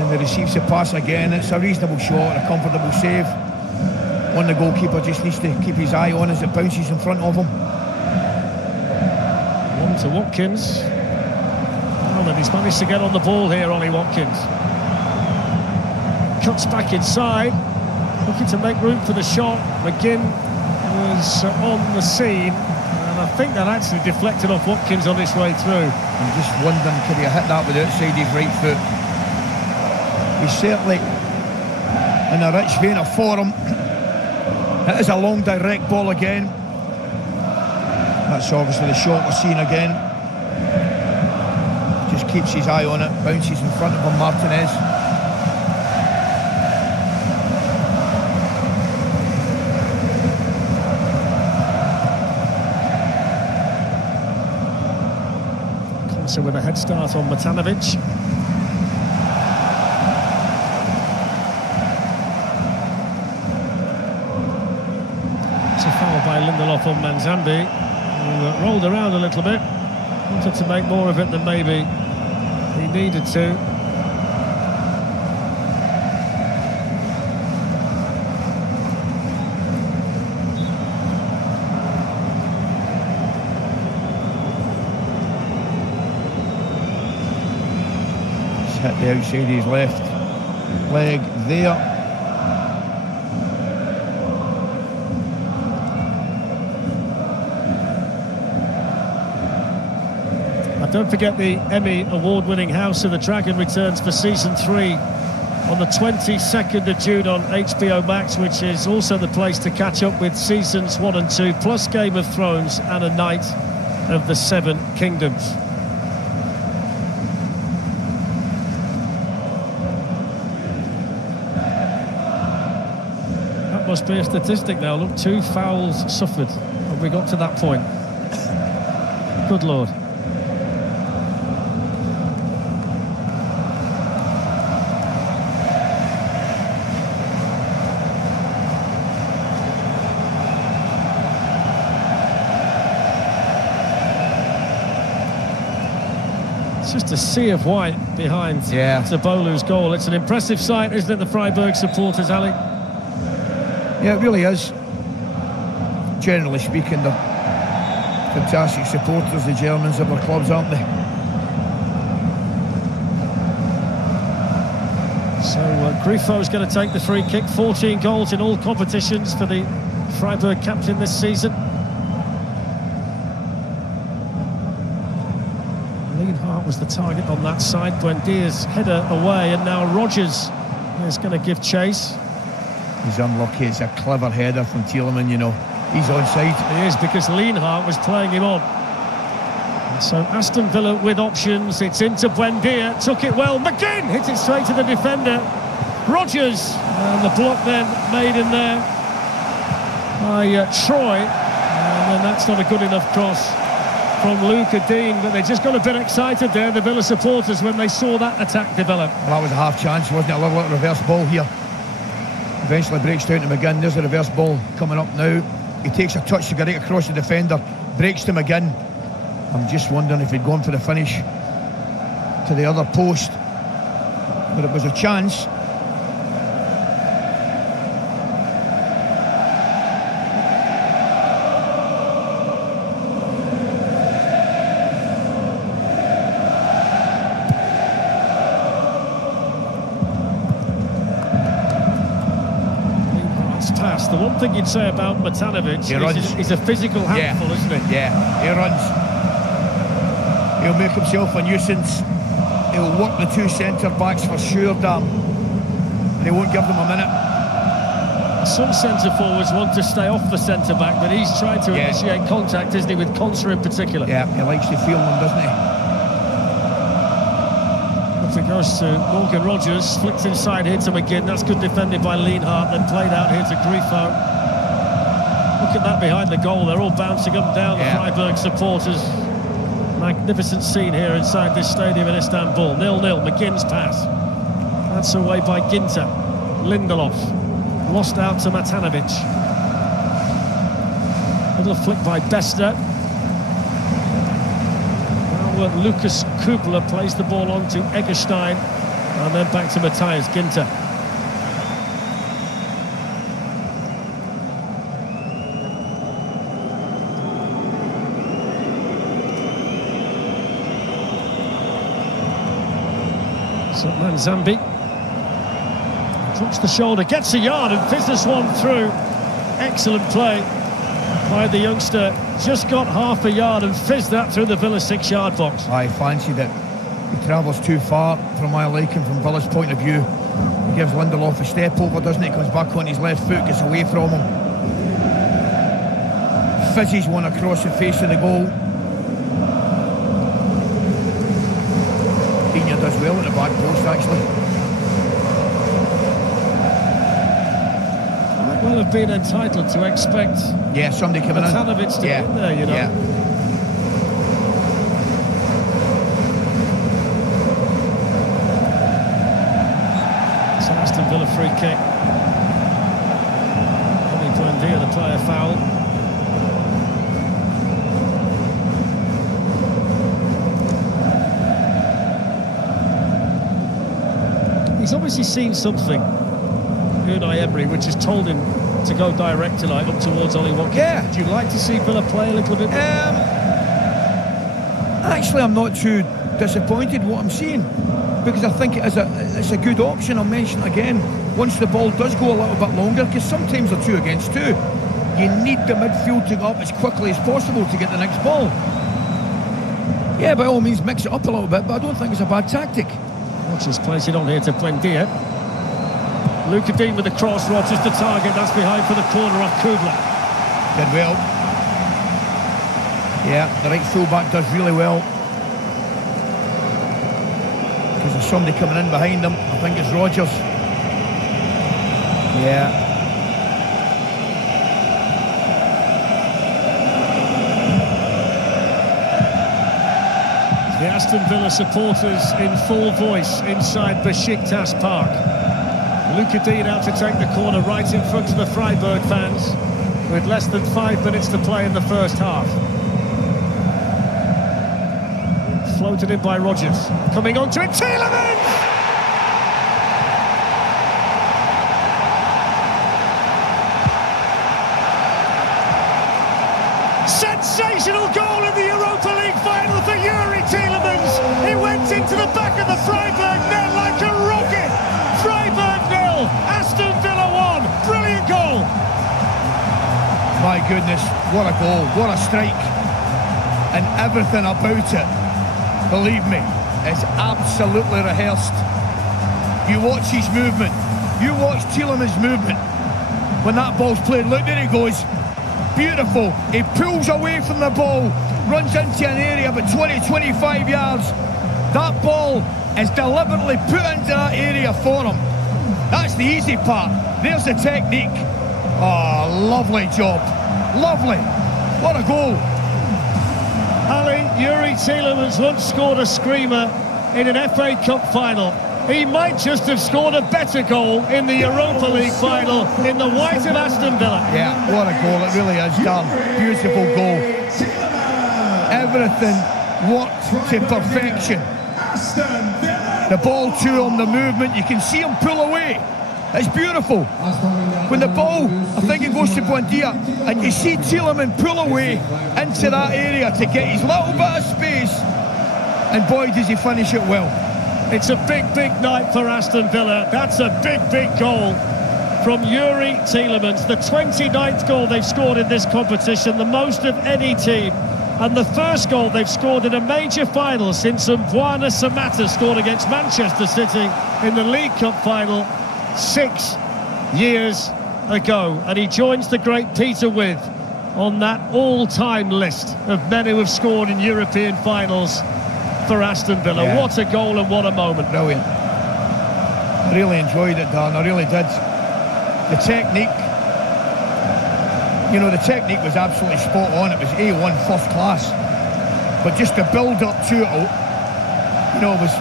And he receives the pass again. It's a reasonable shot, a comfortable save. One the goalkeeper just needs to keep his eye on as it bounces in front of him. One to Watkins. Well, then he's managed to get on the ball here, Ollie Watkins. Cuts back inside, looking to make room for the shot. McGinn was on the scene, and I think that actually deflected off Watkins on his way through. I'm just wondering, could he have hit that with the outside his right foot? He's certainly in a rich vein of form. It is a long direct ball again. That's obviously the shot we're seeing again. Just keeps his eye on it, bounces in front of him, Martinez. So with a head start on Matanovic. It's a foul by Lindelof on Manzambi, who rolled around a little bit. Wanted to make more of it than maybe he needed to. Hit the outside of his left leg there. And don't forget the Emmy award-winning House of the Dragon returns for season 3 on the 22nd of June on HBO Max, which is also the place to catch up with seasons 1 and 2, plus Game of Thrones and A Night of the Seven Kingdoms. Must be a statistic now. Look, 2 fouls suffered. Have we got to that point? Good Lord. It's just a sea of white behind Zabolu's goal. It's an impressive sight, isn't it, the Freiburg supporters, Ali? Yeah, it really is. Generally speaking, they're fantastic supporters, the Germans of their clubs, aren't they? So Grifo's going to take the free kick. 14 goals in all competitions for the Freiburg captain this season. Lienhardt was the target on that side. Buendia's header away, and now Rogers is going to give chase. He's unlucky. It's a clever header from Thielemann, you know. He's onside. He is, because Lienhardt was playing him on. So Aston Villa with options. It's into Buendia. Took it well. McGinn hits it straight to the defender. Rogers. And the block then made in there by Troy. And then that's not a good enough cross from Luca Dean. But they just got a bit excited there, the Villa supporters, when they saw that attack develop. Well, that was a half chance, wasn't it? A little reverse ball here. Eventually breaks down to McGinn. There's a reverse ball coming up now. He takes a touch to get it across the defender, breaks to McGinn. I'm just wondering if he'd gone for the finish to the other post, but it was a chance. The one thing you'd say about Matanovic is he's a physical handful, isn't he? Yeah, he runs. He'll make himself a nuisance. He'll work the 2 centre-backs for sure, Dan. And he won't give them a minute. Some centre-forwards want to stay off the centre-back, but he's trying to initiate contact, isn't he, with Konsa in particular? Yeah, he likes to feel them, doesn't he? It goes to Morgan Rogers, flicked inside here to McGinn. That's good defended by Lienhardt, then played out here to Grifo. Look at that behind the goal. They're all bouncing up and down, the Freiburg supporters. Magnificent scene here inside this stadium in Istanbul. 0-0, McGinn's pass. That's away by Ginter. Lindelof, lost out to Matanovic. Little flick by Bester. Lucas Kubler plays the ball on to Eggestein, and then back to Matthias Ginter. So Manzambi drops the shoulder, gets a yard, and fizzes one through. Excellent play by the youngster. Just got half a yard and fizzed that through the Villa 6-yard box. I fancied it. He travels too far from my liking, from Villa's point of view. He gives Lindelof a step over, doesn't he? Comes back on his left foot, gets away from him. fizzes one across the face of the goal. Pina does well at the back post, actually. Might well have been entitled to expect somebody coming in. Matanovic to get in there, you know. Yeah. So Aston Villa free kick. The player foul. He's obviously seen something, Unai Emery, which has told him to go direct tonight up towards Ollie Watkins. Yeah. Would you like to see Villa play a little bit more? Actually, I'm not too disappointed what I'm seeing, because I think it's a good option. I'll mention again, once the ball does go a little bit longer, because sometimes they're 2 against 2. You need the midfield to go up as quickly as possible to get the next ball. Yeah, by all means, mix it up a little bit, but I don't think it's a bad tactic. Rodgers plays it on here to Buendia. Luca Dean with the cross, Rodgers the target, that's behind for the corner off Kudla. Did well. Yeah, the right full-back does really well. Because there's somebody coming in behind him. I think it's Rodgers. Yeah. The Aston Villa supporters in full voice inside Besiktas Park. Luca Dean out to take the corner right in front of the Freiburg fans with less than 5 minutes to play in the first half. Floated in by Rodgers. Coming onto it, Tielemans! Sensational goal in the Europa League final for Yuri Tielemans. He went into the back of the Freiburg net like a rocket. Freiburg 0, Aston Villa 1. Brilliant goal. My goodness, what a goal, what a strike. And everything about it, believe me, is absolutely rehearsed. You watch his movement, you watch Tielemans' movement. When that ball's played, look, there he goes. Beautiful. He pulls away from the ball, runs into an area about 20-25 yards. That ball is deliberately put into that area for him. That's the easy part. There's the technique. Oh, lovely job. Lovely. What a goal. Ali, Yuri Tielemans once scored a screamer in an FA Cup final. He might just have scored a better goal in the Europa League final in the white of Aston Villa. Yeah, what a goal, it really is, Dan. Beautiful goal. Everything worked to perfection. The ball too on the movement, you can see him pull away. It's beautiful. When the ball, I think it goes to Buendia, and you see Tielemans pull away into that area to get his little bit of space, and boy, does he finish it well. It's a big, big night for Aston Villa. That's a big, big goal from Yuri Tielemans. The 29th goal they've scored in this competition, the most of any team. And the first goal they've scored in a major final since Mbwana Samatta scored against Manchester City in the League Cup final 6 years ago. And he joins the great Peter With on that all-time list of men who have scored in European finals for Aston Villa. Yeah. What a goal and what a moment. Brilliant. I really enjoyed it, Dan, I really did. The technique, you know, the technique was absolutely spot on. It was A1, first class. But just the build-up to it all, you know, was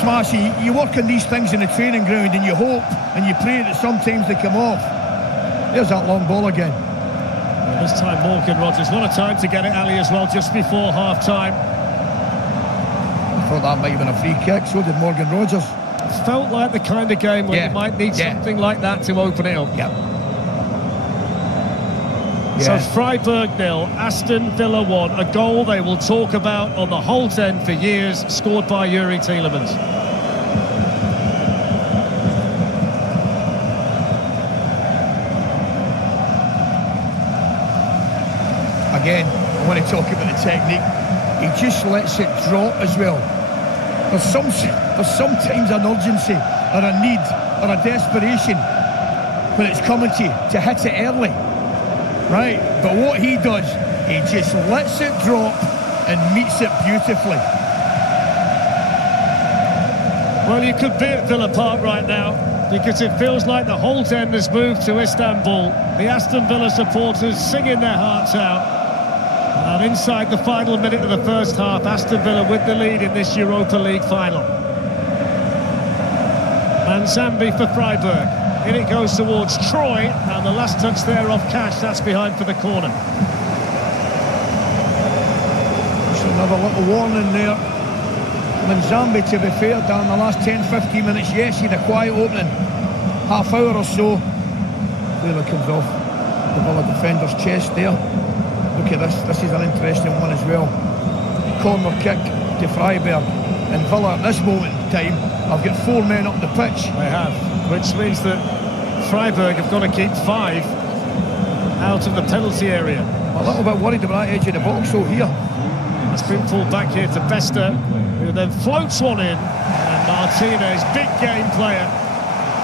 smashing. You work on these things in the training ground and you hope and you pray that sometimes they come off. There's that long ball again. This time Morgan Rodgers, what a time to get it, Ali, as well, just before half-time. I thought that might have been a free kick, so did Morgan Rodgers. Felt like the kind of game where you might need something like that to open it up. Yeah. So Freiburg 0, Aston Villa 1, a goal they will talk about on the Holt End for years, scored by Yuri Tielemans. Again, I want to talk about the technique. He just lets it drop as well. There's sometimes an urgency or a need or a desperation when it's coming to hit it early. Right, but what he does, he just lets it drop and meets it beautifully. Well, you could be at Villa Park right now, because it feels like the whole end has moved to Istanbul. The Aston Villa supporters singing their hearts out. And inside the final minute of the first half, Aston Villa with the lead in this Europa League final. Manzambi for Freiburg. In it goes towards Troy, and the last touch there off Cash, that's behind for the corner. Just another little warning there. Manzambi, to be fair, down the last 10-15 minutes, yes, he had a quiet opening, half hour or so. Clearly comes off the Villa defender's chest there. Look at this is an interesting one as well. Corner kick to Freiburg, and Villa at this moment in time have got 4 men up the pitch. They have, which means that Freiburg have got to keep 5 out of the penalty area. A little bit worried about that edge of the box, so here. It's been pulled back here to Bester, who then floats one in, and Martinez, big game player,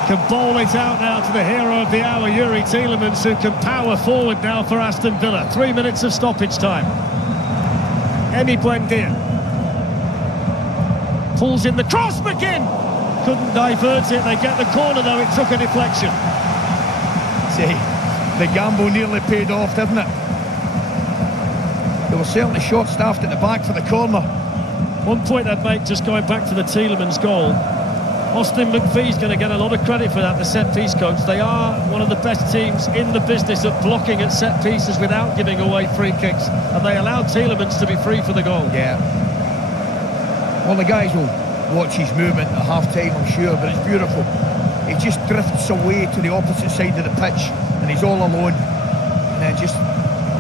can bowl it out now to the hero of the hour, Yuri Tielemans, who can power forward now for Aston Villa. 3 minutes of stoppage time. Emi Buendia pulls in the cross, McGinn couldn't divert it. They get the corner though, it took a deflection. See, the gamble nearly paid off, didn't it? They were certainly short-staffed at the back for the corner. One point I'd make, just going back to the Tielemans goal, Austin McPhee's going to get a lot of credit for that, the set-piece coach. They are one of the best teams in the business at blocking at set pieces without giving away free kicks, and they allowed Tielemans to be free for the goal. Yeah. Well, the guys will watch his movement at half-time, I'm sure, but it's beautiful. He just drifts away to the opposite side of the pitch, and he's all alone. And then just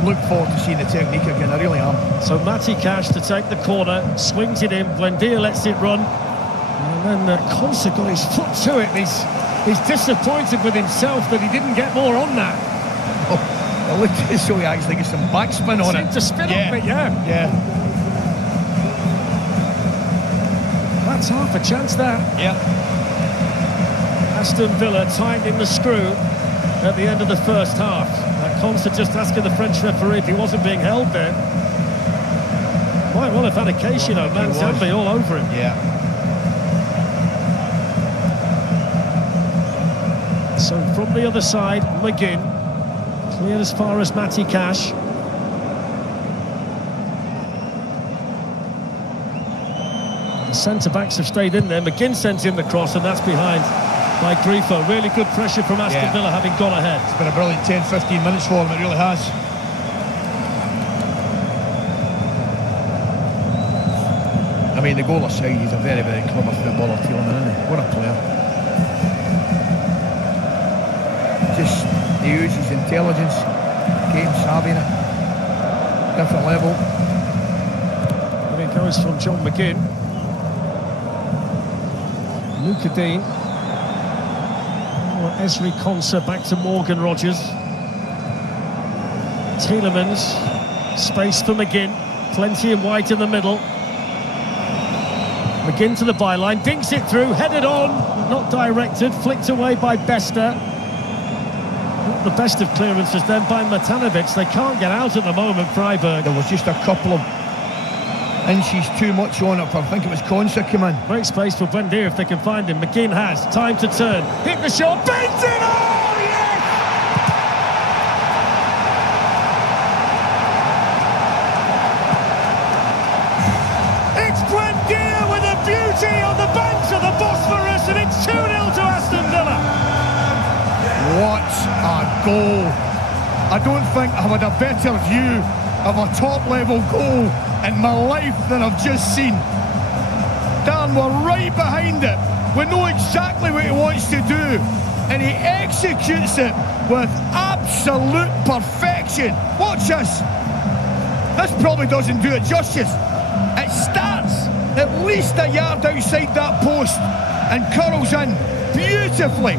look forward to seeing the technique again, I really am. So Matty Cash to take the corner, swings it in, Buendia lets it run, and then Konsa got his foot to it. He's disappointed with himself that he didn't get more on that. Oh, it looked as though he actually got some backspin on it. Seemed to spin off it, yeah. That's half a chance there. Yeah. Aston Villa tightening the screw at the end of the first half. Konsa just asking the French referee if he wasn't being held there. Might well have had a case, you know, Manzambi all over him. Yeah. So from the other side, McGinn cleared as far as Matty Cash. The centre-backs have stayed in there. McGinn sends in the cross, and that's behind by Grifo. Really good pressure from Aston Villa, having gone ahead. It's been a brilliant 10-15 minutes for him, it really has. I mean, the goal aside, he's a very, very clever footballer, Tielemans, isn't he? What a player. Just, he uses intelligence, game savvy, different level. And it goes from John McGinn. Luca Dean. Esri Konsa back to Morgan Rogers. Tielemans, space for McGinn, plenty of white in the middle. McGinn to the byline, dinks it through, headed on, not directed, flicked away by Bester. Not the best of clearances then by Matanovic. They can't get out at the moment, Freiburg. There was just a couple of inches too much on it, but I think it was Konsa come in. Great space for Buendia if they can find him. McGinn has time to turn, hit the shot, bends it! Oh yes! It's Buendia with a beauty on the banks of the Bosphorus, and it's 2-0 to Aston Villa. What a goal! I don't think I've had a better view of a top-level goal in my life than I've just seen. Dan, we're right behind it. We know exactly what he wants to do, and he executes it with absolute perfection. Watch this. This probably doesn't do it justice. It starts at least a yard outside that post and curls in beautifully.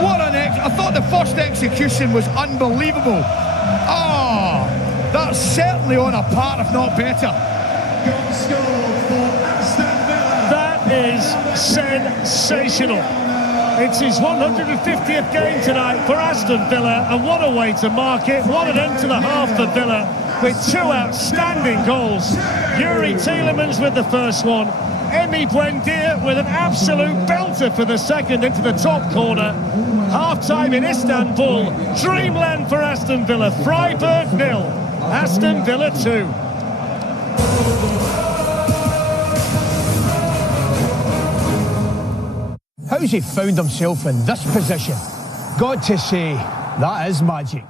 What an I thought the first execution was unbelievable. Oh, that's certainly on a par, if not better. That is sensational. It's his 150th game tonight for Aston Villa, and what a way to mark it. What an end to the half for Villa, with two outstanding goals. Yuri Tielemans with the first one, Emi Buendia with an absolute belter for the second into the top corner. Half-time in Istanbul, dreamland for Aston Villa. Freiburg 0, Aston Villa 2. How's he found himself in this position? Got to say, that is magic.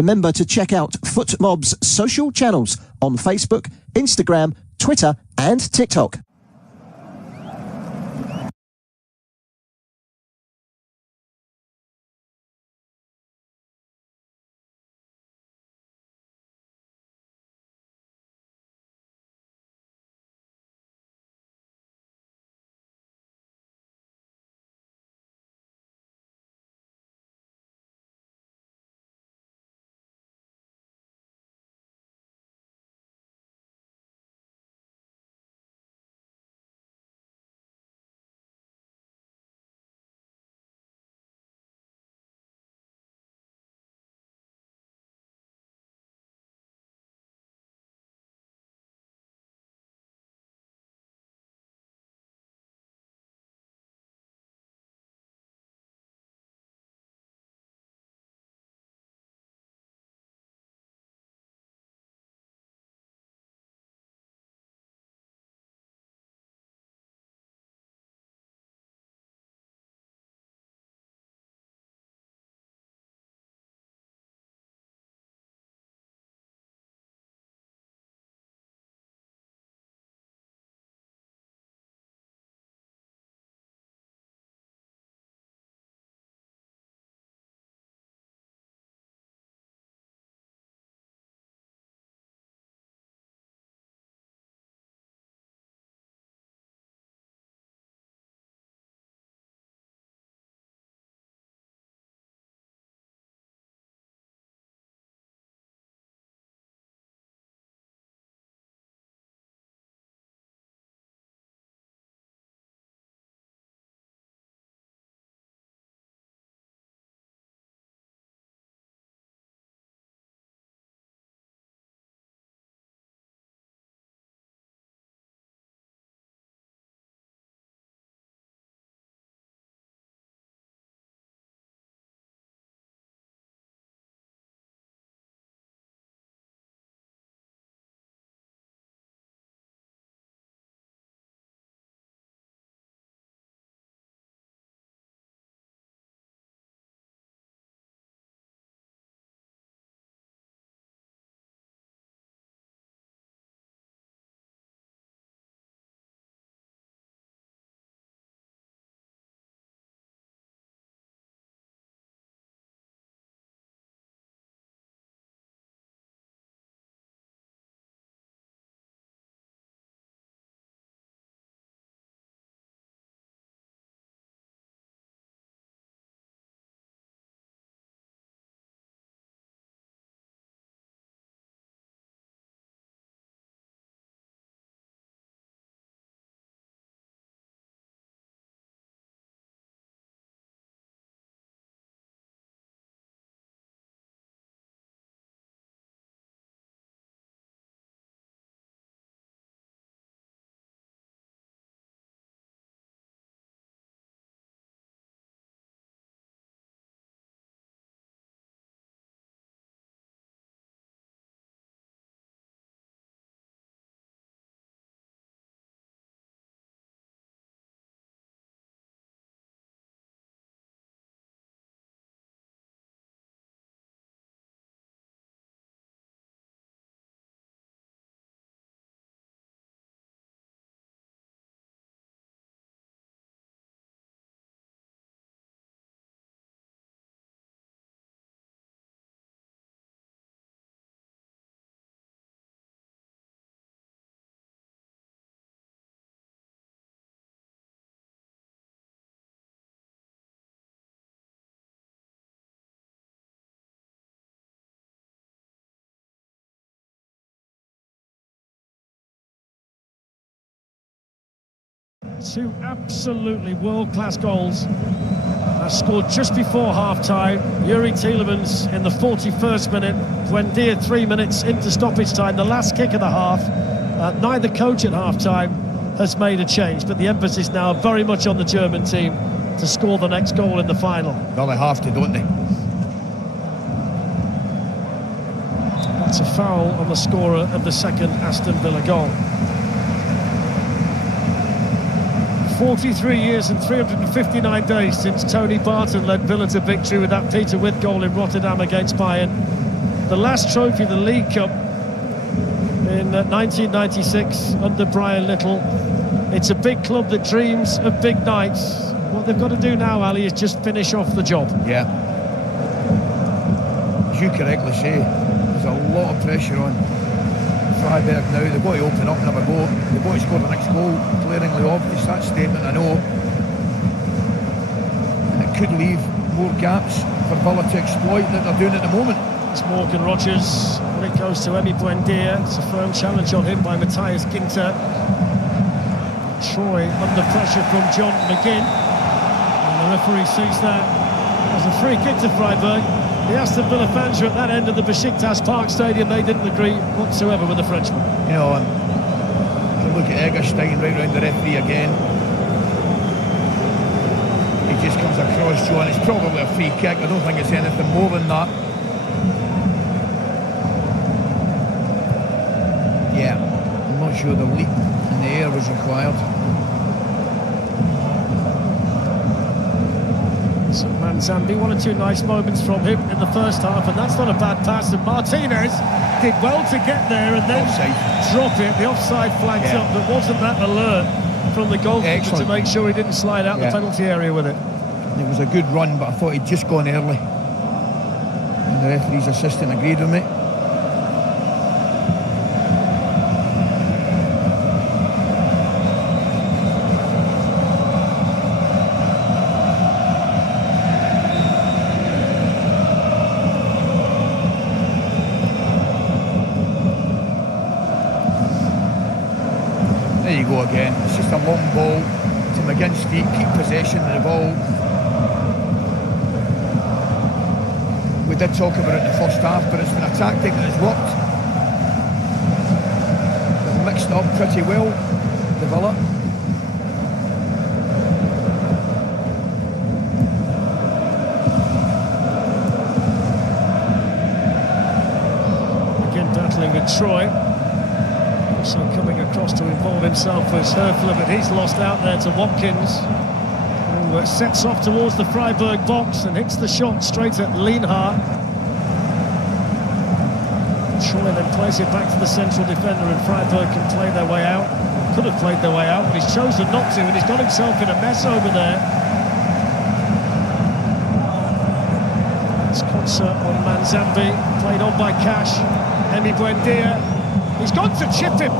Remember to check out FootMob's social channels on Facebook, Instagram, Twitter and TikTok. Two absolutely world-class goals scored just before half-time. Yuri Tielemans in the 41st minute, Buendia 3 minutes into stoppage time, the last kick of the half. Neither coach at half-time has made a change, but the emphasis now very much on the German team to score the next goal in the final. Well, they have to, don't they? That's a foul on the scorer of the second Aston Villa goal. 43 years and 359 days since Tony Barton led Villa to victory with that Peter Witt goal in Rotterdam against Bayern. the last trophy, the League Cup, in 1996 under Brian Little. It's a big club that dreams of big nights. What they've got to do now, Ali, is just finish off the job. Yeah. As you correctly say, there's a lot of pressure on Freiburg now. They've got to open up and have a go. They've got to score the next goal. Glaringly obvious, that statement, I know. And it could leave more gaps for Villa to exploit that they're doing at the moment. It's Morgan Rogers, and it goes to Emi Buendia. It's a firm challenge on him by Matthias Ginter. Troy under pressure from John McGinn. And the referee sees that as a free kick to Freiburg. The Aston Villa fans are at that end of the Besiktas Park Stadium. They didn't agree whatsoever with the Frenchman. You know, and you can look at Egerstein right round the referee again. He just comes across, Joe, and it's probably a free kick. I don't think it's anything more than that. Yeah, I'm not sure the leap in the air was required. So Manzambi, one or two nice moments from him in the first half, and that's not a bad pass. And Martinez did well to get there and then drop it. The offside flags up, but wasn't that alert from the goalkeeper to make sure he didn't slide out the penalty area with it. It was a good run, but I thought he'd just gone early. And the referee's assistant agreed with me. There you go again. It's just a long ball to McGinn's feet, keep possession of the ball. We did talk about it in the first half, but it's been a tactic that has worked. They've mixed up pretty well, the Villa. Again battling with Troy. Also coming across to involve himself with Herfler, but he's lost out there to Watkins, who sets off towards the Freiburg box and hits the shot straight at Lienhardt. Troy then plays it back to the central defender, and Freiburg can play their way out. Could have played their way out, but he's chosen not to, and he's got himself in a mess over there. It's concert on Manzambi, played on by Cash. Emi Buendia. He's gone to chip him.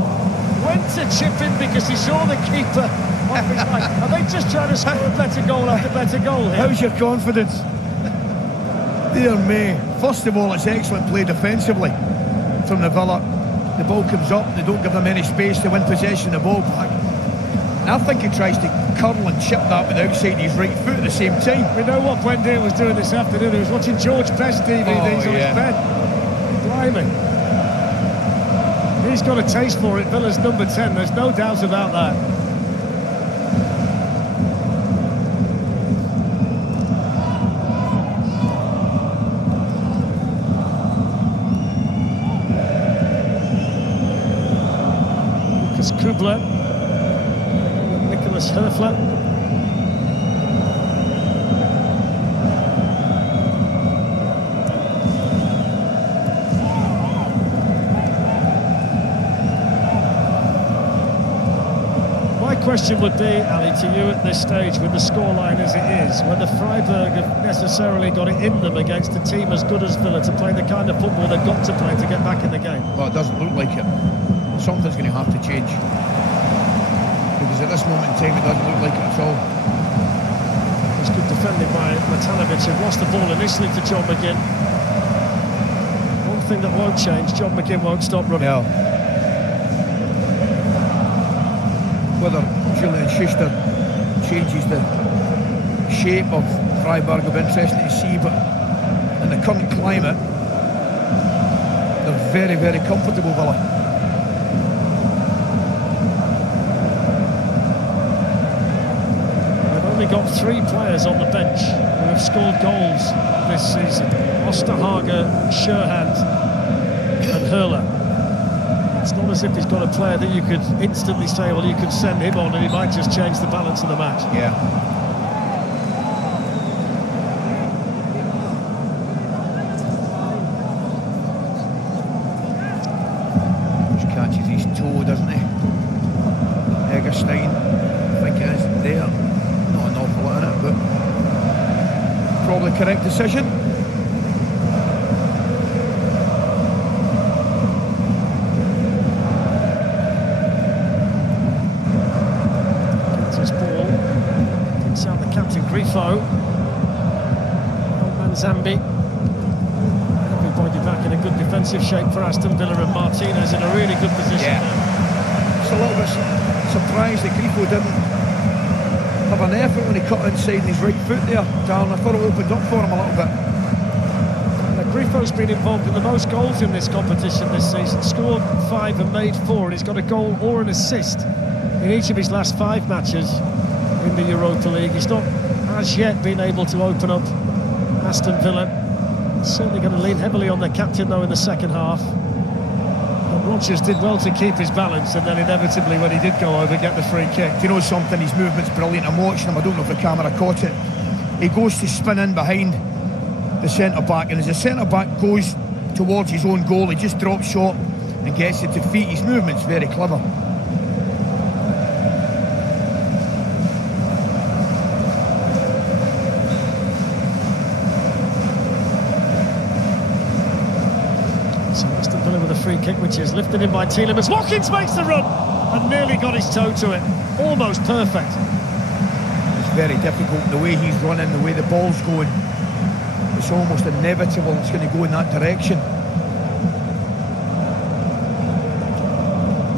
Went to chip him because he saw the keeper. Are they just trying to score a better goal after better goal here? How's your confidence? Dear me. First of all, it's excellent play defensively from the Villa. The ball comes up, they don't give them any space to win possession of the ball back. And I think he tries to curl and chip that with the outside of his right foot at the same time. We know what Buendia was doing this afternoon. He was watching George Best DVDs on his bed. Blimey. He's got a taste for it. Villa's number 10, there's no doubt about that. Lucas Kubler, Nicholas Herfler. Question would be, Ali, to you at this stage, with the scoreline as it is, whether Freiburg have necessarily got it in them against a team as good as Villa to play the kind of football they've got to play to get back in the game. Well, it doesn't look like it. Something's going to have to change, because at this moment in time it doesn't look like it at all. It's good defending by Matanovic, who lost the ball initially to John McGinn. One thing that won't change, John McGinn won't stop running. No. Whether Julian Schuster changes the shape of Freiburg will be interesting to see, but in the current climate they're very, very comfortable, Villa. They've only got 3 players on the bench who have scored goals this season: Osterhager, Scherhand and Hurler. It's not as if he's got a player that you could instantly say, well, you could send him on and he might just change the balance of the match. Yeah. probably the correct decision. Gets his ball. Picks out the captain, Grifo. Manzambi. Everybody back in a good defensive shape for Aston Villa, and Martinez in a really good position. Yeah. It's a little bit surprised that Grifo didn't have an effort when he cut inside his right foot there, Darren. I thought it opened up for him a little bit. Grifo's been involved in the most goals in this competition this season, scored 5 and made 4, and he's got a goal or an assist in each of his last 5 matches in the Europa League. He's not as yet been able to open up Aston Villa. He's certainly going to lean heavily on their captain though in the second half. And Rodgers did well to keep his balance, and then inevitably when he did go over, get the free kick. Do you know something? His movement's brilliant. I'm watching him. I don't know if the camera caught it. He goes to spin in behind the centre-back, and as the centre-back goes towards his own goal, he just drops short and gets it to feet. His movement's very clever. So Aston Villa with a free kick, which is lifted in by Tielemans. Watkins makes the run and nearly got his toe to it. Almost perfect. It's very difficult, the way he's running, the way the ball's going. It's almost inevitable it's going to go in that direction.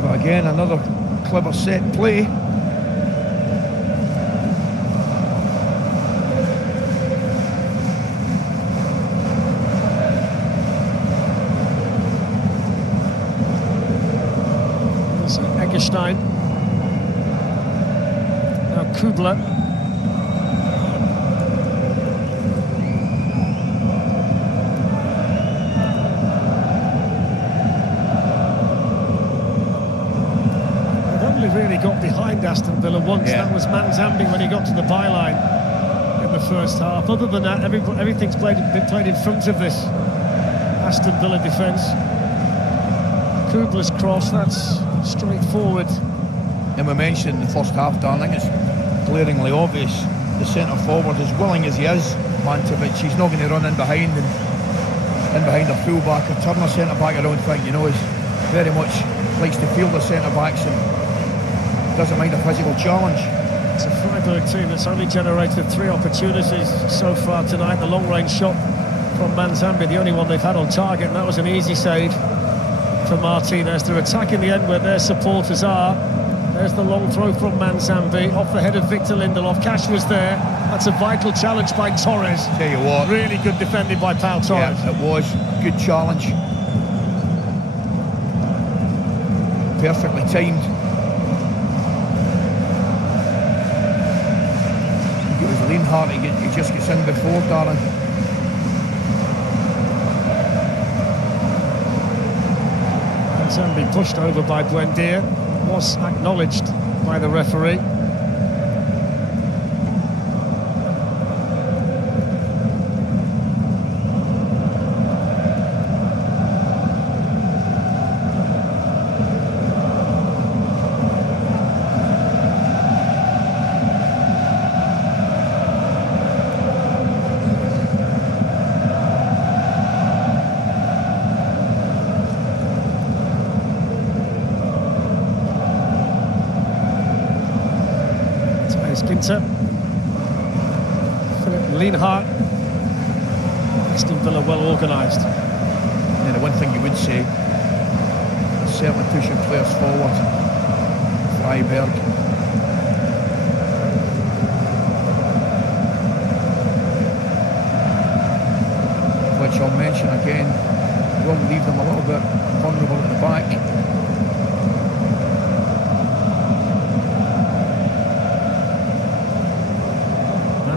But again, another clever set play. There's Eggestein. Now Kubler. Really got behind Aston Villa once. Yeah. That was Manzambi when he got to the byline in the first half. Other than that, everything's been played in front of this Aston Villa defence. Kubler's cross, that's straightforward. And we mentioned in the first half, darling, it's glaringly obvious. The centre forward, as willing as he is, Mantovic, he's not going to run in behind a full-back or turn a centre-back. I don't think, you know, he's very much likes to field the centre-backs and doesn't mind a physical challenge. It's a Freiburg team that's only generated 3 opportunities so far tonight. The long-range shot from Manzambi, the only one they've had on target, and that was an easy save for Martinez. They're attacking the end where their supporters are. There's the long throw from Manzambi, off the head of Victor Lindelof. Cash was there. That's a vital challenge by Torres. Tell you what. Really good defending by Pau Torres. Yeah, it was. Good challenge. Perfectly timed. It was Lienhart, he just gets in before, Darren. Manzambi pushed over by Buendia, was acknowledged by the referee. Ginter, Philip Lienhart. Aston Villa well organised. Yeah, the one thing you would say, certainly pushing players forward. Freiburg. Which I'll mention again, will leave them a little bit vulnerable at the back.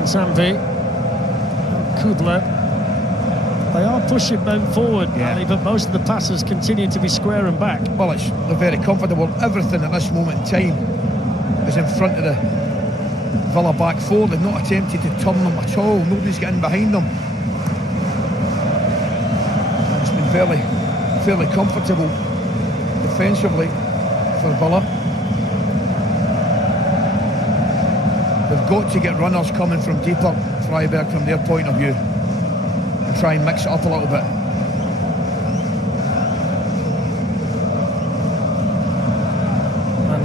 Manzambi, Kubler, they are pushing men forward, yeah. but most of the passes continue to be square and back. Well, they're very comfortable. Everything at this moment in time is in front of the Villa back four. They've not attempted to turn them at all. Nobody's getting behind them. It's been fairly comfortable defensively for Villa. They've got to get runners coming from deeper. Freiburg from their point of view and try and mix it up a little bit.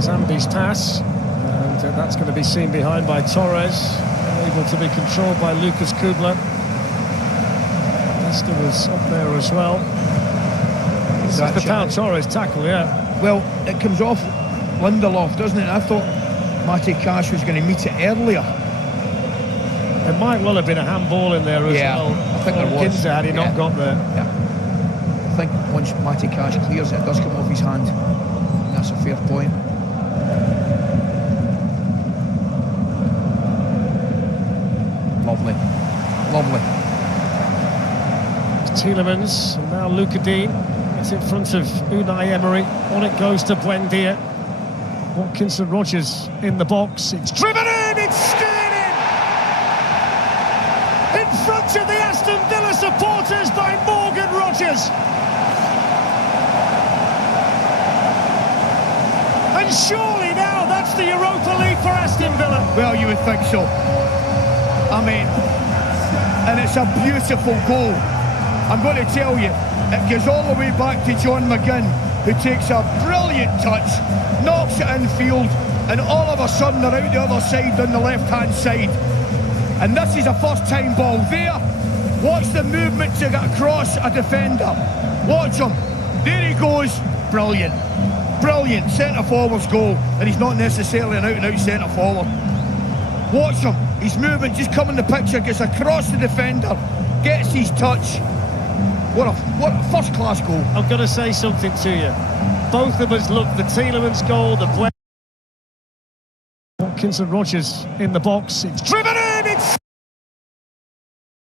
Zambi's pass, and that's going to be seen behind by Torres, able to be controlled by Lucas Kubler. Aston was up there as well. This is the Pau Torres tackle, yeah. Well, it comes off Lindelof, doesn't it? I thought Matty Cash was going to meet it earlier. There might well have been a handball in there as well. I think there was. Ginza had he not got there. Yeah. I think once Matty Cash clears it, it does come off his hand. And that's a fair point. Lovely. Lovely. Tielemans, and now Luca Dean. It's in front of Unai Emery. On it goes to Buendia. Watkins and Rodgers in the box. It's driven in! It's steered in front of the Aston Villa supporters by Morgan Rodgers. And surely now that's the Europa League for Aston Villa. Well, you would think so. I mean, and it's a beautiful goal. I'm going to tell you, it goes all the way back to John McGinn, who takes a brilliant touch, knocks it infield, and all of a sudden they're out the other side on the left-hand side. And this is a first-time ball there. Watch the movement to get across a defender. Watch him. There he goes. Brilliant. Brilliant. Centre-forward's goal, and he's not necessarily an out-and-out centre-forward. Watch him. His movement just coming the picture, gets across the defender, gets his touch. What a first-class goal. I'm going to say something to you. Both of us look, the Tielemans goal, the Watkins and Rodgers in the box. It's driven in! It's...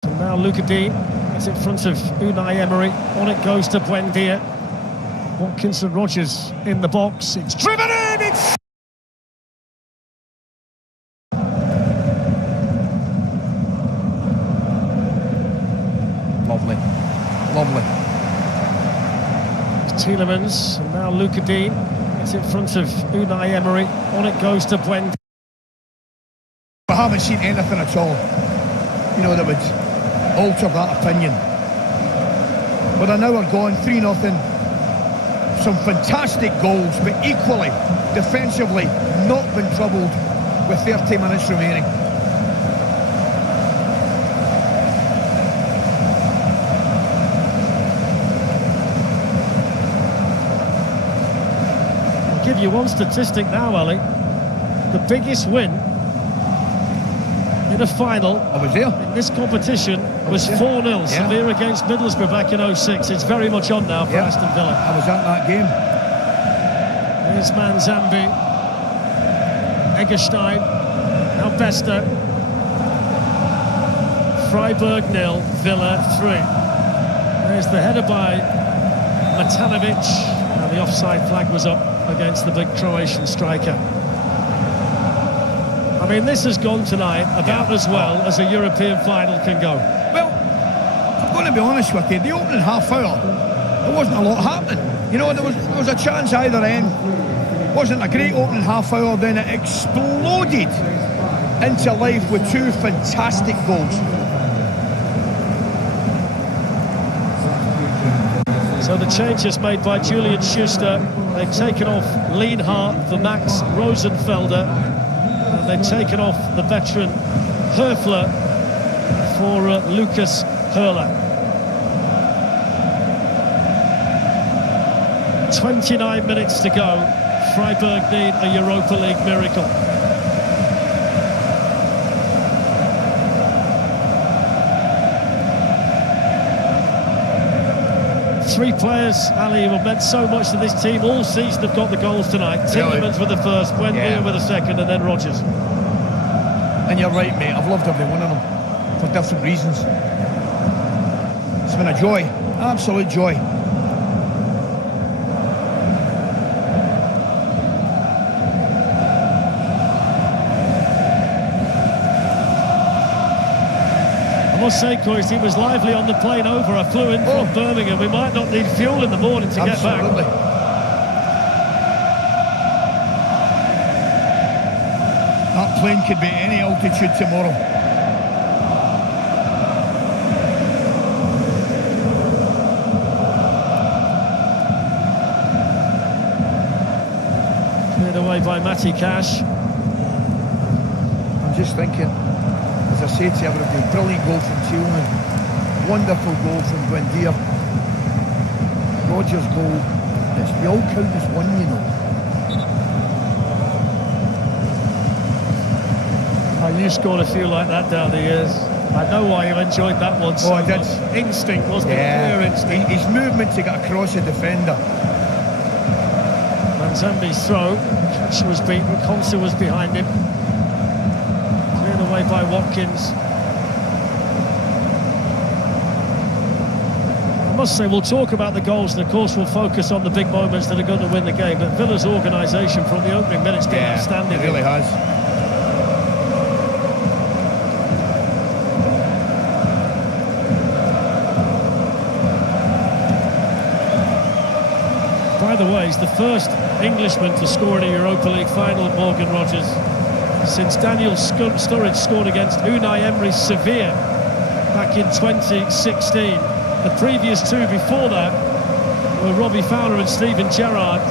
And now Luca Dean. It's in front of Unai Emery. On it goes to Buendia. Watkins and Rodgers in the box. It's driven in! It's... Lovely. Lovely. Tielemans, and now Luca Dean. It's in front of Unai Emery. On it goes to Buendia. I haven't seen anything at all, you know, that would alter that opinion. But an hour gone, 3-0. Some fantastic goals, but equally, defensively, not been troubled with 30 minutes remaining. Give you one statistic now, Ali. The biggest win in a final in this competition was 4-0 Sevilla against Middlesbrough back in 06. It's very much on now for Aston Villa. I was at that game. Here's Manzambi, Eggestein, now Bester. Freiburg 0, Villa 3. There's the header by Matanovic. Now the offside flag was up against the big Croatian striker. I mean, this has gone tonight about as well as a European final can go. Well, I'm going to be honest with you, the opening half hour, there wasn't a lot happening. You know, there was a chance either end. Wasn't a great opening half hour, then it exploded into life with two fantastic goals. So the changes made by Julian Schuster. They've taken off Lienhardt for Max Rosenfelder. And they've taken off the veteran Höfler for Lucas Höhler. 29 minutes to go. Freiburg need a Europa League miracle. Three players, Ali, who have meant so much to this team all season have got the goals tonight. Tielemans with the first, Buendia with the second, and then Rodgers. And you're right, mate. I've loved every one of them for different reasons. It's been a joy, absolute joy. I must say, Coyce, he was lively on the plane over. I flew in from Birmingham. We might not need fuel in the morning to get back. That plane could be any altitude tomorrow. away by Matty Cash. I'm just thinking, as I say to everybody, brilliant goal from Tillman, wonderful goal from Buendia, Rodgers' goal. They all count as one, you know. You scored a few like that down the years. I know why you enjoyed that one so I did. much. Instinct, wasn't it? Clear instinct. His movement to get across the defender. Manzambi's throw. Cash was beaten. Konsa was behind him. Cleared away by Watkins. I must say, we'll talk about the goals, and of course we'll focus on the big moments that are going to win the game. But Villa's organisation from the opening minutes been outstanding. It really has. By the way, he's the first Englishman to score in a Europa League final, Morgan Rodgers, since Daniel Sturridge scored against Unai Emery's Sevilla back in 2016. The previous two before that were Robbie Fowler and Steven Gerrard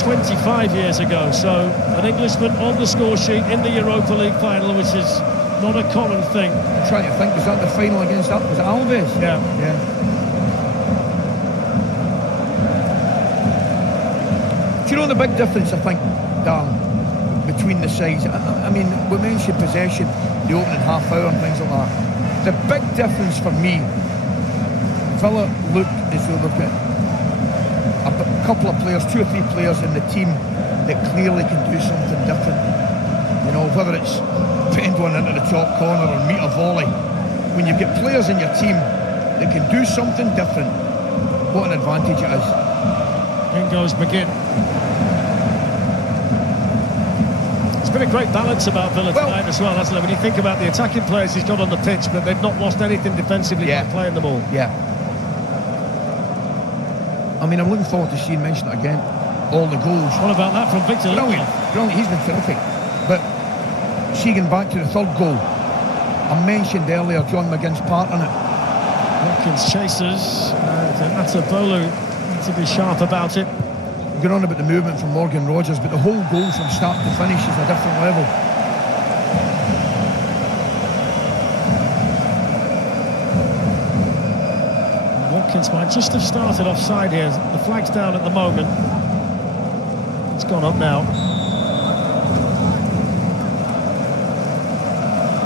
25 years ago. So an Englishman on the score sheet in the Europa League final, which is not a common thing. I'm trying to think, was that the final against that? Was it Alves? Yeah. Do you know the big difference, I think, Dan, between the sides? I mean, we mentioned possession, the opening half hour and things like that. The big difference for me, Villa looked as though they've got a couple of players, 2 or 3 players in the team that clearly can do something different. You know, whether it's bend one into the top corner or meet a volley. When you've got players in your team that can do something different, what an advantage it is. In goes McGinn. It's been a great balance about Villa tonight as well, hasn't it? When you think about the attacking players he's got on the pitch, but they've not lost anything defensively by playing them all. Yeah. I mean, I'm looking forward to seeing, mention it again, all the goals. What about that from Victor Lindelof? Brilliant, he's been terrific. But seeing back to the third goal, I mentioned earlier John McGinn's part in it. Watkins chases, and Atabolu to be sharp about it. Going on about the movement from Morgan Rodgers, but the whole goal from start to finish is a different level. Watkins might just have started offside here. The flag's down at the moment. It's gone up now.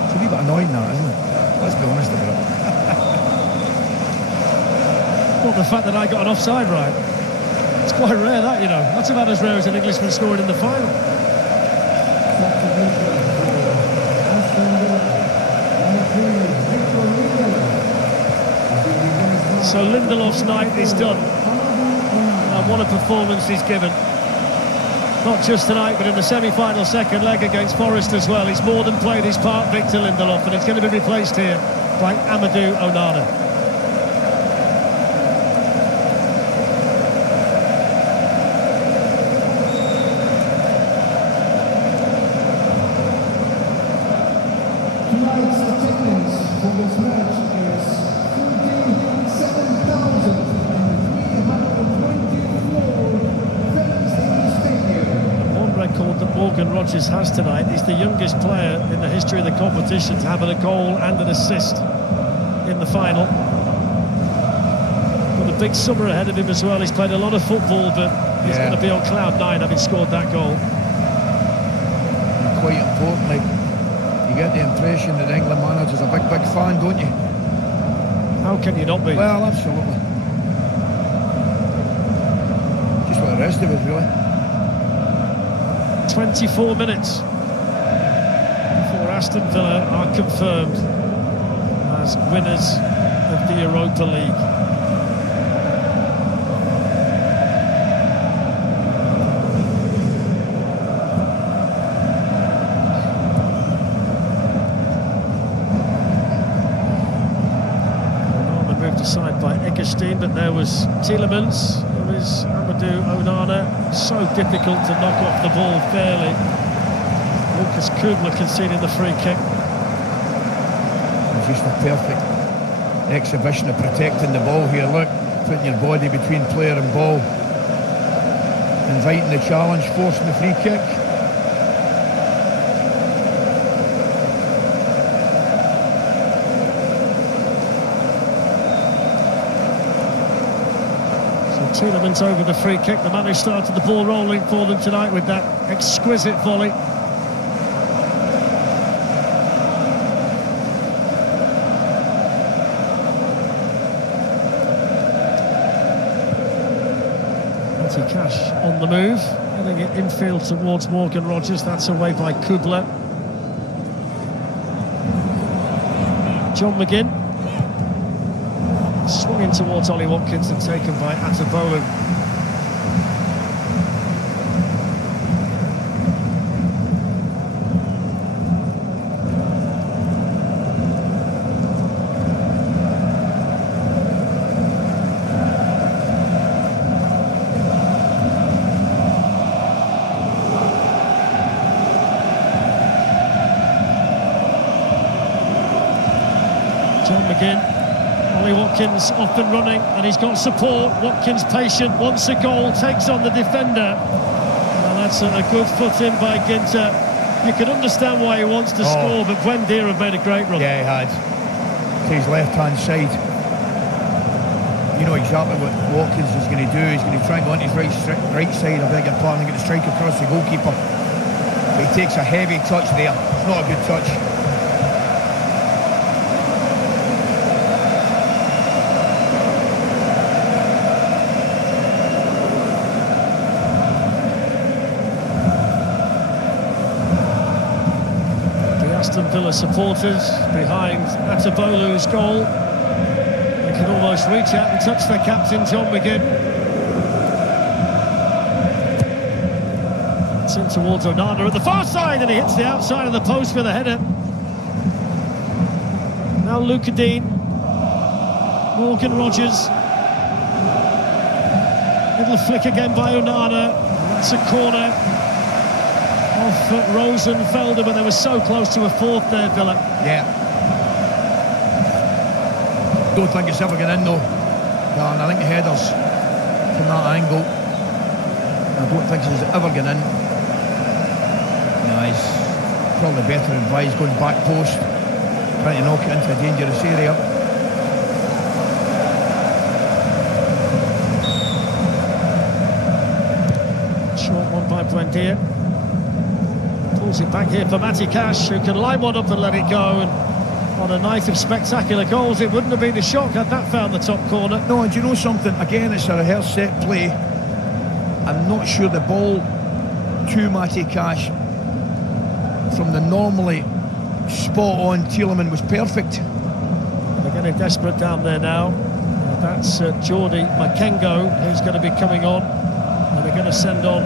It's a wee bit annoying that, isn't it? Let's be honest about it. Well, the fact that I got an offside right. It's quite rare that, you know. That's about as rare as an Englishman scoring in the final. So Lindelof's night is done. And what a performance he's given. Not just tonight, but in the semi-final second leg against Forest as well. He's more than played his part, Victor Lindelof, and it's going to be replaced here by Amadou Onana. Morgan Rodgers has tonight. He's the youngest player in the history of the competition to have a goal and an assist in the final. Got a big summer ahead of him as well. He's played a lot of football, but he's going to be on cloud 9 having scored that goal. And quite importantly, you get the impression that the England manager's a big fan, don't you? How can you not be? Well, absolutely. Just what the rest of us, really. 24 minutes before Aston Villa are confirmed as winners of the Europa League. Moved aside by Egerstein, but there was Tielemans. There is Amadou Onana. So difficult to knock off the ball fairly. Lucas Kubler conceding the free kick. It's just a perfect exhibition of protecting the ball here. Look, putting your body between player and ball, inviting the challenge, forcing the free kick. Tielemans over the free kick, the man who started the ball rolling for them tonight with that exquisite volley. Cash on the move, heading it infield towards Morgan Rogers. That's away by Kubler. John McGinn swung in towards Ollie Watkins and taken by Atabolu. John McGinn, Ollie Watkins off and running, and he's got support. Watkins patient, wants a goal, takes on the defender. And that's a good foot in by Ginter. You can understand why he wants to score, but Buendia have made a great run. Yeah, he had. To his left-hand side. You know exactly what Watkins is going to do. He's going to try and go on his right side, I beg your pardon, and get the strike across the goalkeeper. But he takes a heavy touch there. It's not a good touch. Aston Villa supporters behind Atabolu's goal. They can almost reach out and touch their captain, John McGinn. It's in towards Onana at the far side, and he hits the outside of the post with a header. Now Luca Dean, Morgan Rogers. Little flick again by Onana. That's a corner. Off at Rosenfelder, but they were so close to a fourth there, Villa. Yeah. Don't think it's ever going in, though. And I think the headers from that angle, I don't think it's ever going in. No, he's probably better advised going back post, trying to knock it into a dangerous area. Short one by Buendia. Pulls it back here for Matty Cash, who can line one up and let it go. And on a night of spectacular goals, it wouldn't have been a shock had that found the top corner. No, and do you know something? Again, it's a rehearsed set play. I'm not sure the ball to Matty Cash from the normally spot-on Tielemans was perfect. They're getting desperate down there now. That's Jordi Makengo, who's going to be coming on. And they're going to send on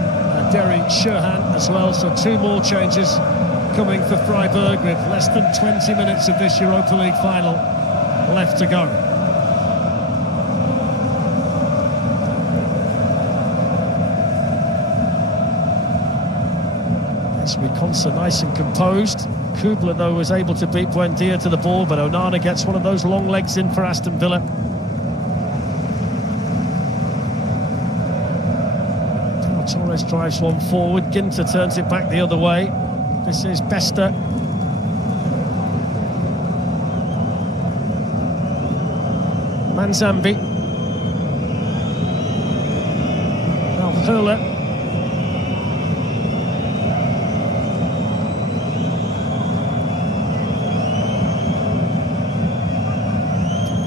Derry Sherhan as well, so two more changes coming for Freiburg with less than 20 minutes of this Europa League final left to go. It's Riconsa nice and composed. Kubler, though, was able to beat Buendia to the ball, but Onana gets one of those long legs in for Aston Villa. Torres drives one forward, Ginter turns it back the other way. This is Bester. Manzambi. Now Hurler.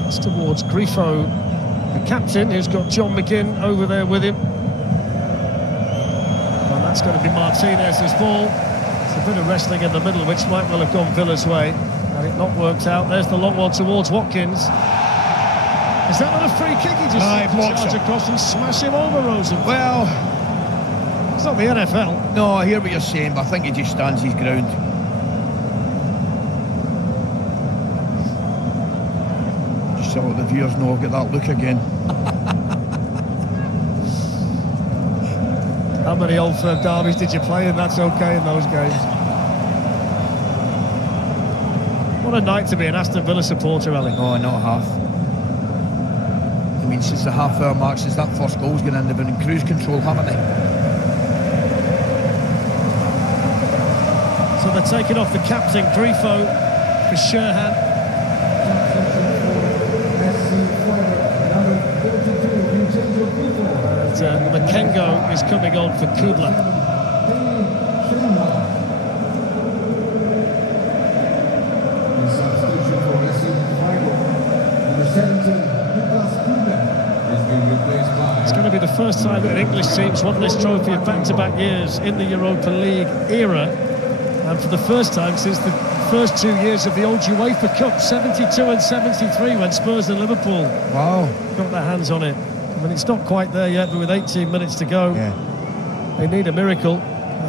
It's towards Grifo, the captain, who's got John McGinn over there with him. It's going to be Martinez's ball. It's a bit of wrestling in the middle, which might well have gone Villa's way. Had it not worked out, there's the long one towards Watkins. Is that not a free kick? He just charge across and smash him over, Rosen. Well, it's not the NFL. No, I hear what you're saying, but I think he just stands his ground. Just so that the viewers know I've got that look again. How many Old Firm derbies did you play? And that's okay in those games. What a night to be an Aston Villa supporter, Ali. Oh, not half. I mean, since the half-hour mark, since that first goal's gone in, they've been in cruise control, haven't they? So they're taking off the captain, Grifo, for Sherhan. is coming on for Kudla. It's going to be the first time that an English team's won this trophy in back-to-back years in the Europa League era, and for the first time since the first 2 years of the old UEFA Cup, 72 and 73, when Spurs and Liverpool got their hands on it. I mean, it's not quite there yet, but with 18 minutes to go, they need a miracle.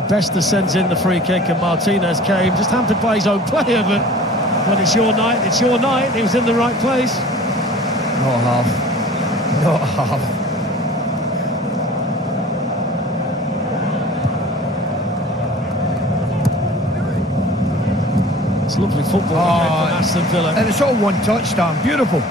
Besta sends in the free kick, and Martinez came, just hampered by his own player, but when it's your night, it's your night. He was in the right place. Not half. Not half. It's lovely football from Aston Villa. And it's all one touch, Dan. Beautiful.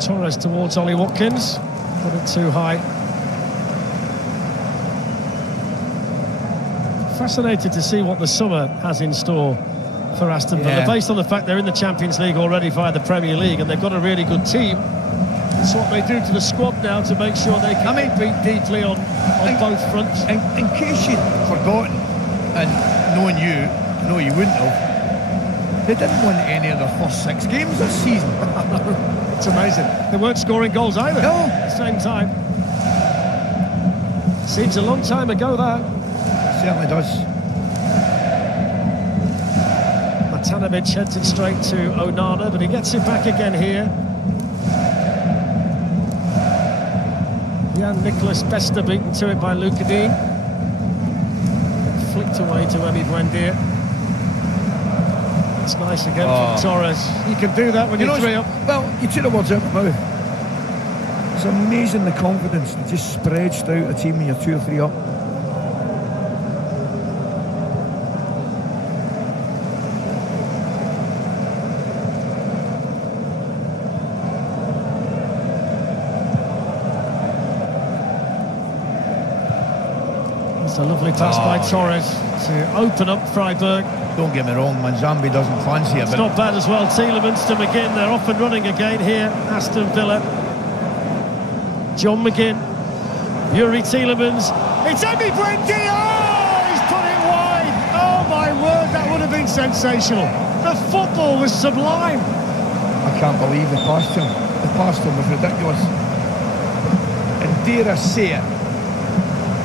Torres towards Ollie Watkins, put it too high. Fascinated to see what the summer has in store for Aston Villa, based on the fact they're in the Champions League already via the Premier League, and they've got a really good team. It's what they do to the squad now to make sure they can compete deeply on both fronts. In case you'd forgotten, and knowing you, I know you wouldn't have, they didn't win any of their first 6 games this season. It's amazing. They weren't scoring goals either No. at the same time. Seems a long time ago, that. Certainly does. Matanovic heads it straight to Onana, but he gets it back again here. Nicholas Besta beaten to it by Luca Dean. Flicked away to Emi Buendia. It's nice again from Torres. You can do that when you're 3 up. Well, you took the words out of my mouth. It's amazing the confidence that just spreads throughout the team when you're 2 or 3 up. It's a lovely pass by Torres to open up Freiburg. Don't get me wrong, Manzambi doesn't fancy it. It's not bad as well. Tielemans to McGinn. They're off and running again here. Aston Villa. John McGinn. Yuri Tielemans. It's Emi Buendia! Oh, he's put it wide. Oh my word, that would have been sensational. The football was sublime. I can't believe they passed him. The pass to him was ridiculous. And dare I say it,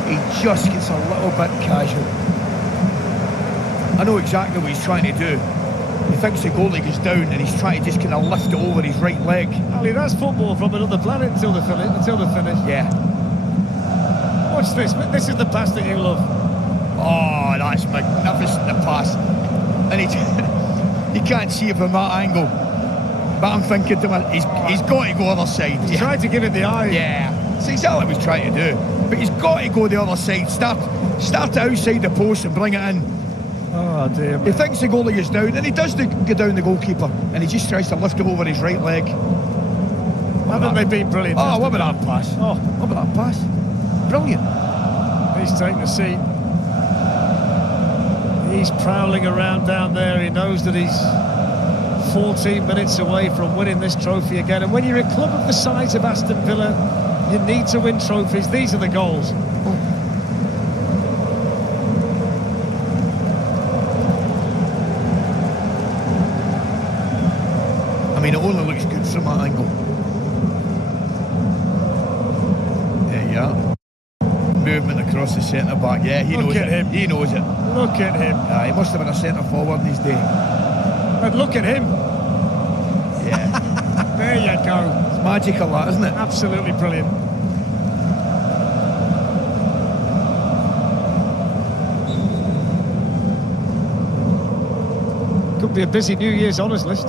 he just gets a little bit casual. I know exactly what he's trying to do. He thinks the goalie goes down and he's trying to just kind of lift it over his right leg. Ali, that's football from another planet until the finish. Yeah. Watch this. This is the pass that you love. Oh, that's magnificent, the pass. And he can't see it from that angle. But I'm thinking to him, he's got to go other side. He's trying to give it the eye. Yeah. It's exactly what he's trying to do. But he's got to go the other side. Start it outside the post and bring it in. Oh dear. He thinks the goalie is down, and he does go down the goalkeeper, and he just tries to lift it over his right leg. Haven't they been brilliant? Oh, what about that pass? Oh, what about that pass? Brilliant. He's taking a seat. He's prowling around down there. He knows that he's 14 minutes away from winning this trophy again. And when you're a club of the size of Aston Villa, you need to win trophies. These are the goals. I mean, it only looks good from that angle. There you are. Movement across the centre back. Yeah, he knows it. He knows it. Look at him. He must have been a centre forward in his day. And look at him. Yeah. There you go. It's magical, that, isn't it? Absolutely brilliant. Could be a busy New Year's honours list.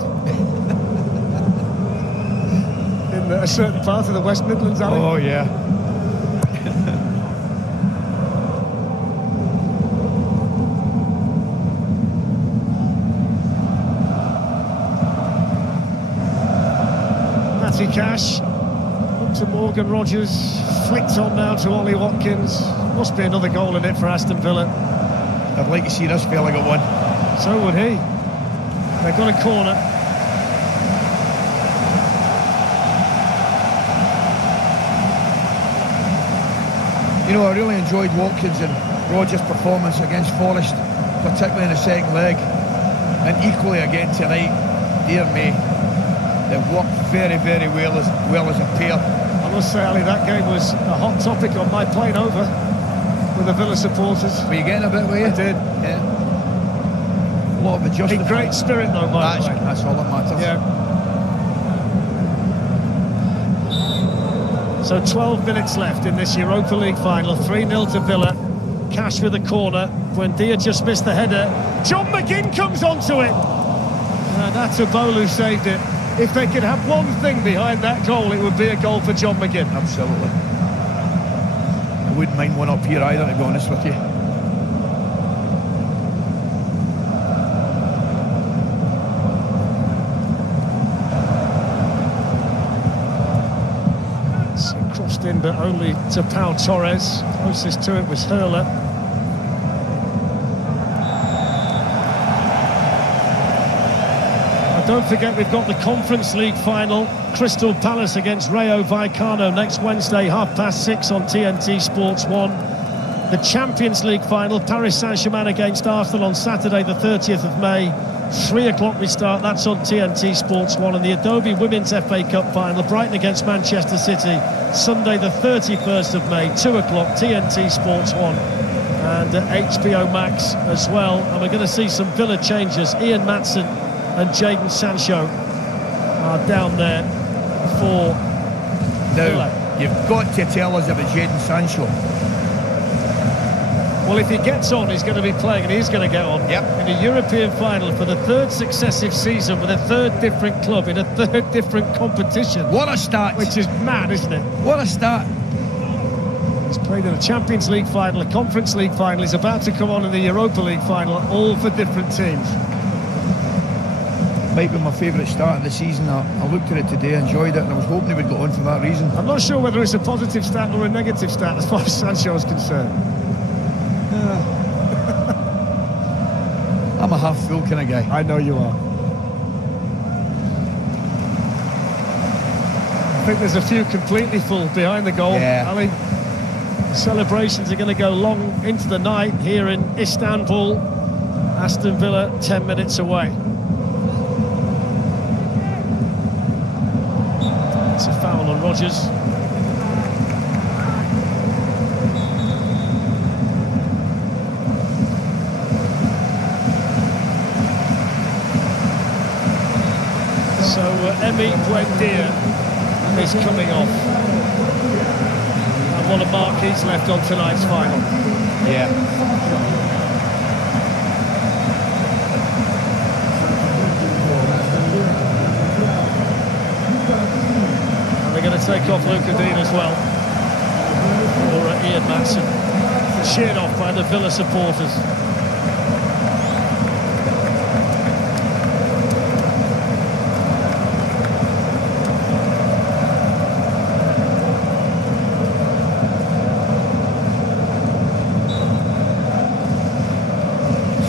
In a certain part of the West Midlands, Ali. Oh, yeah. Cash up to Morgan Rogers, flicked on now to Ollie Watkins. Must be another goal in it for Aston Villa. I'd like to see this fella get one. So would he. They've got a corner. You know, I really enjoyed Watkins and Rodgers' performance against Forest, particularly in the second leg, and equally again tonight. Dear me, they've worked very, very well as a pair. I must say, Ali, that game was a hot topic on my plane over with the Villa supporters. Were you getting a bit, were you? I did. Yeah. A lot of adjustment. In great spirit, though, by the way. That's all that matters. Yeah. So 12 minutes left in this Europa League final. 3-0 to Villa. Cash with a corner. Buendia just missed the header. John McGinn comes onto it. And that's Bolu saved it. If they could have one thing behind that goal, it would be a goal for John McGinn. Absolutely. I wouldn't mind one up here either, to be honest with you. It's crossed in, but only to Pau Torres. Closest to it was Hurler. Don't forget, we've got the Conference League final. Crystal Palace against Rayo Vallecano next Wednesday, 6:30 on TNT Sports 1. The Champions League final, Paris Saint-Germain against Arsenal on Saturday, the 30th of May. 3 o'clock we start, that's on TNT Sports 1. And the Adobe Women's FA Cup final, Brighton against Manchester City, Sunday the 31st of May, 2 o'clock, TNT Sports 1. And HBO Max as well. And we're going to see some Villa changes. Ian Maatsen and Jadon Sancho are down there for Villa. Now, you've got to tell us about Jadon Sancho. Well, if he gets on, he's going to be playing, and he's going to get on in a European final for the 3rd successive season with a 3rd different club in a 3rd different competition. What a start. Which is mad, isn't it? What a start. He's played in a Champions League final, a Conference League final. He's about to come on in the Europa League final, all for different teams. Might be my favourite start of the season. I looked at it today, enjoyed it, and I was hoping he would go on for that reason. I'm not sure whether it's a positive stat or a negative stat as far as Sancho is concerned. I'm a half full kind of guy. I know you are. I think there's a few completely full behind the goal. Yeah. Ali, celebrations are going to go long into the night here in Istanbul. Aston Villa 10 minutes away. It's a foul on Rodgers. So Emi Buendia is coming off. And one of Marquis left on tonight's final. Yeah. They're going to take off Luca Dean as well, or Ian Maatsen, cheered off by the Villa supporters.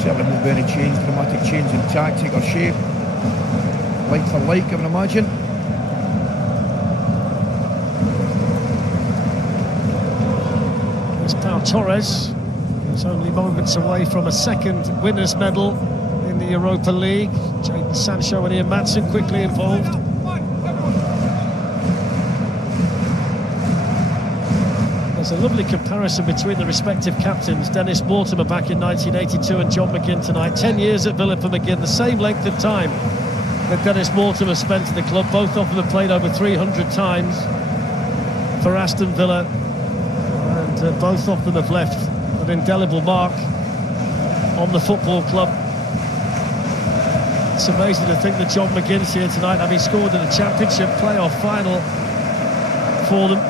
Certainly won't be any change, dramatic change in tactic or shape. Like for like, I would imagine. Pau Torres is only moments away from a 2nd winners' medal in the Europa League. Jadon Sancho and Ian Maatsen quickly involved. There's a lovely comparison between the respective captains. Dennis Mortimer back in 1982 and John McGinn tonight. 10 years at Villa for McGinn, the same length of time that Dennis Mortimer spent in the club. Both of them have played over 300 times for Aston Villa. Both of them have left an indelible mark on the football club. It's amazing to think that John McGinn's here tonight, having scored in a championship playoff final for them.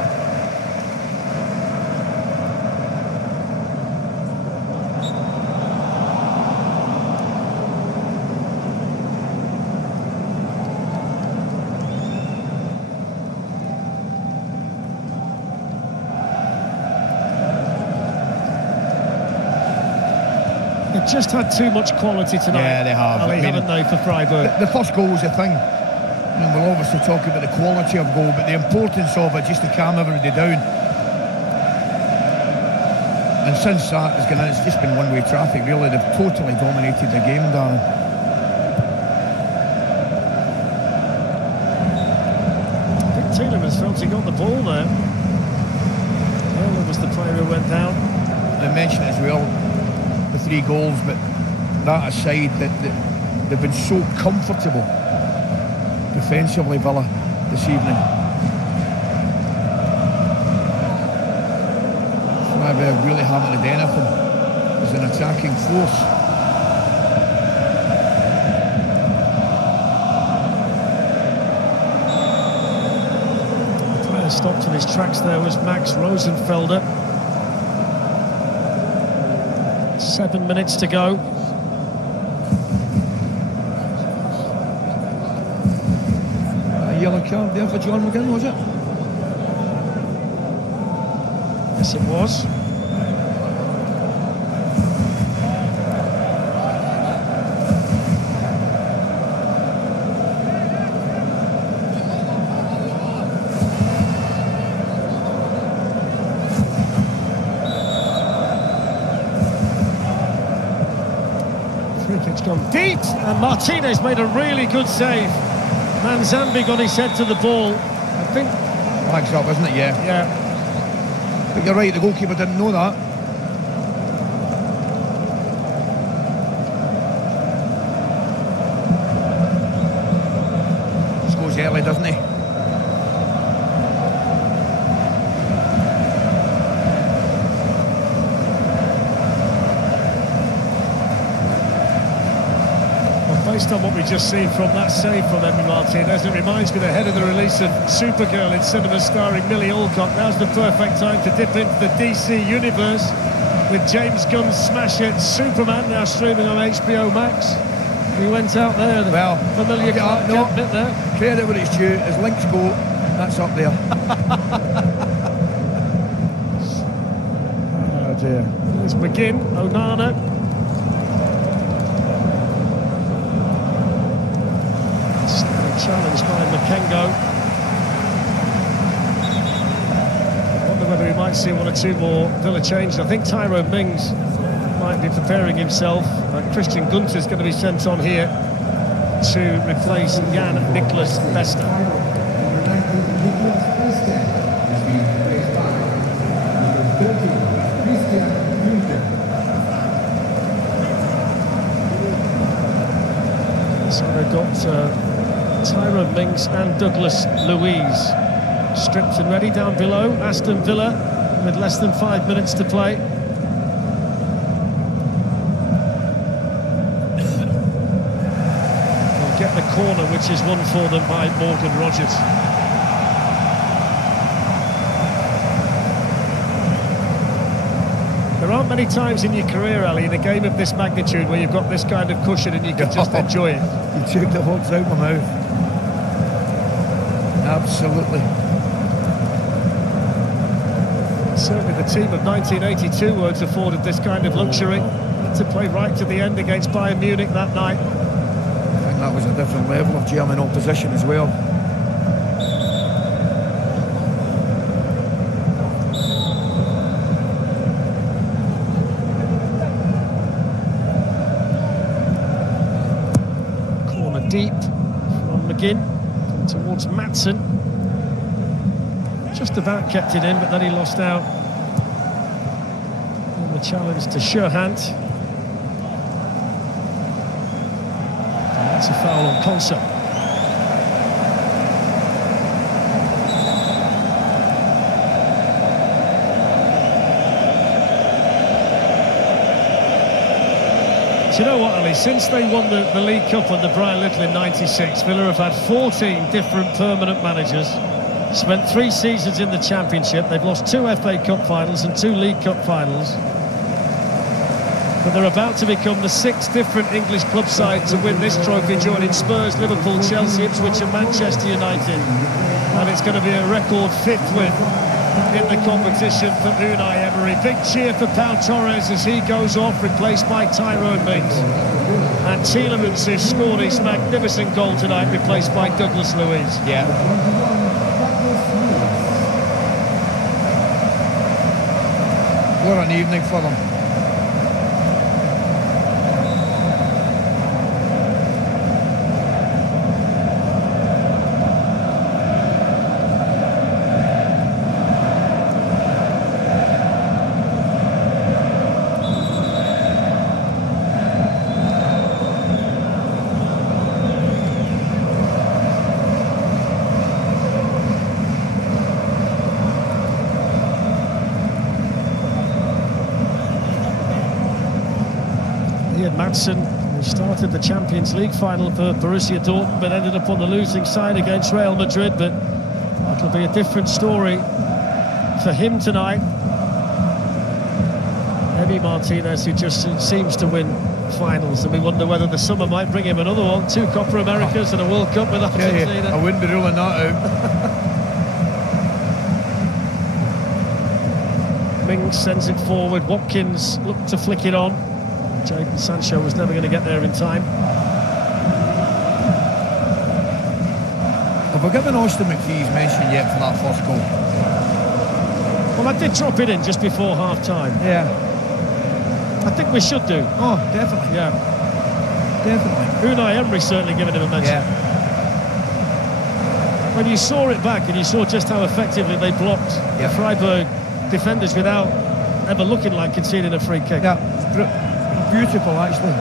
just had too much quality tonight. Yeah, they have. Ali, haven't they, for Freiburg? The first goal was the thing. And we'll obviously talk about the quality of goal, but the importance of it, just to calm everybody down. And since that has gone in, it's just been one-way traffic, really. They've totally dominated the game, Darren. I think Tielemans felt he got the ball there. Well, was the player who went down. I mentioned it as well, the 3 goals, but that aside, that they've been so comfortable defensively, Villa, this evening. Freiburg really haven't had anything as an attacking force. The player stopped in his tracks there was Max Rosenfelder. 7 minutes to go. A yellow card there for John McGinn, was it? Yes, it was. Free kick's gone deep, and Martinez made a really good save. Manzambi got his head to the ball. I think. Flags up, isn't it? Yeah. Yeah. But you're right, the goalkeeper didn't know that. Scores early, doesn't he? Based on what we just seen from that save from Emi Martinez, it reminds me of the head of the release of Supergirl in cinemas starring Millie Alcock. Now's the perfect time to dip into the DC universe with James Gunn's smash hit Superman, now streaming on HBO Max. He went out there, the familiar Clark Kent bit there. Credit where it's due, as links go, that's up there. Oh dear. There's McGinn, Onana. Challenged by Makengo. I wonder whether we might see 1 or 2 more Villa changes. I think Tyrone Mings might be preparing himself. Christian Gunter's going to be sent on here to replace Jan Niklas Bester. So they've got Tyrone Mings and Douglas Luiz stripped and ready down below. Aston Villa with less than 5 minutes to play. They'll get the corner, which is won for them by Morgan Rogers. There aren't many times in your career, Ali, in a game of this magnitude where you've got this kind of cushion and you can just enjoy it. You took the words out of my mouth. Absolutely. Certainly the team of 1982 weren't afforded this kind of luxury. Had to play right to the end against Bayern Munich that night. I think that was a different level of German opposition as well. Corner deep from McGinn towards Maatsen. Just about kept it in, but then he lost out. And the challenge to Scherhant. And that's a foul on Konsa. Do you know what, Ali? Since they won the League Cup under Brian Little in '96, Villa have had 14 different permanent managers. Spent 3 seasons in the Championship. They've lost 2 FA Cup finals and 2 League Cup finals. But they're about to become the 6th different English club side to win this trophy, joining Spurs, Liverpool, Chelsea, Ipswich and Manchester United. And it's going to be a record 5th win in the competition for Unai Emery. Big cheer for Pau Torres as he goes off, replaced by Tyrone Mings. And Tielemans has scored his magnificent goal tonight, replaced by Douglas Luiz. Yeah. What an evening for them. Madsen, who started the Champions League final for Borussia Dortmund but ended up on the losing side against Real Madrid, but that'll be a different story for him tonight. Emi Martinez, who just seems to win finals, and we wonder whether the summer might bring him another one. 2 Copa Americas and a World Cup with Argentina. Yeah, I wouldn't be ruling that out. Mings sends it forward. Watkins looked to flick it on. Jadon Sancho was never going to get there in time. Have we given Austin McPhee's mention yet for that first goal? Well, I did drop it in just before half-time. Yeah. I think we should do. Oh, definitely. Yeah. Definitely. Unai Emery certainly giving him a mention. Yeah. When you saw it back and you saw just how effectively they blocked the Freiburg defenders without ever looking like conceding a free kick. Yeah. Beautiful, actually.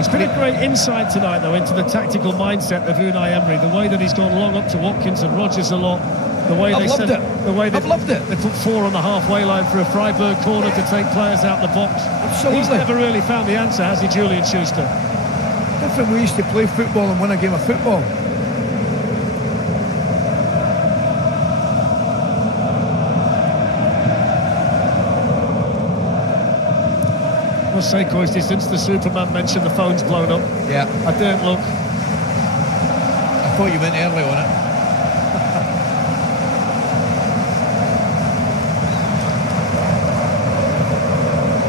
It's been a great insight tonight, though, into the tactical mindset of Unai Emery. The way that he's gone long up to Watkins and Rodgers a lot. The way I've loved it. I've loved it. They put 4 on the halfway line for a Freiburg corner to take players out the box. Absolutely. He's never really found the answer, has he, Julian Schuster? Different ways to play football and win a game of football. I must say, Coisty, since the Superman mentioned the phone's blown up. Yeah. I didn't look. I thought you went early on it.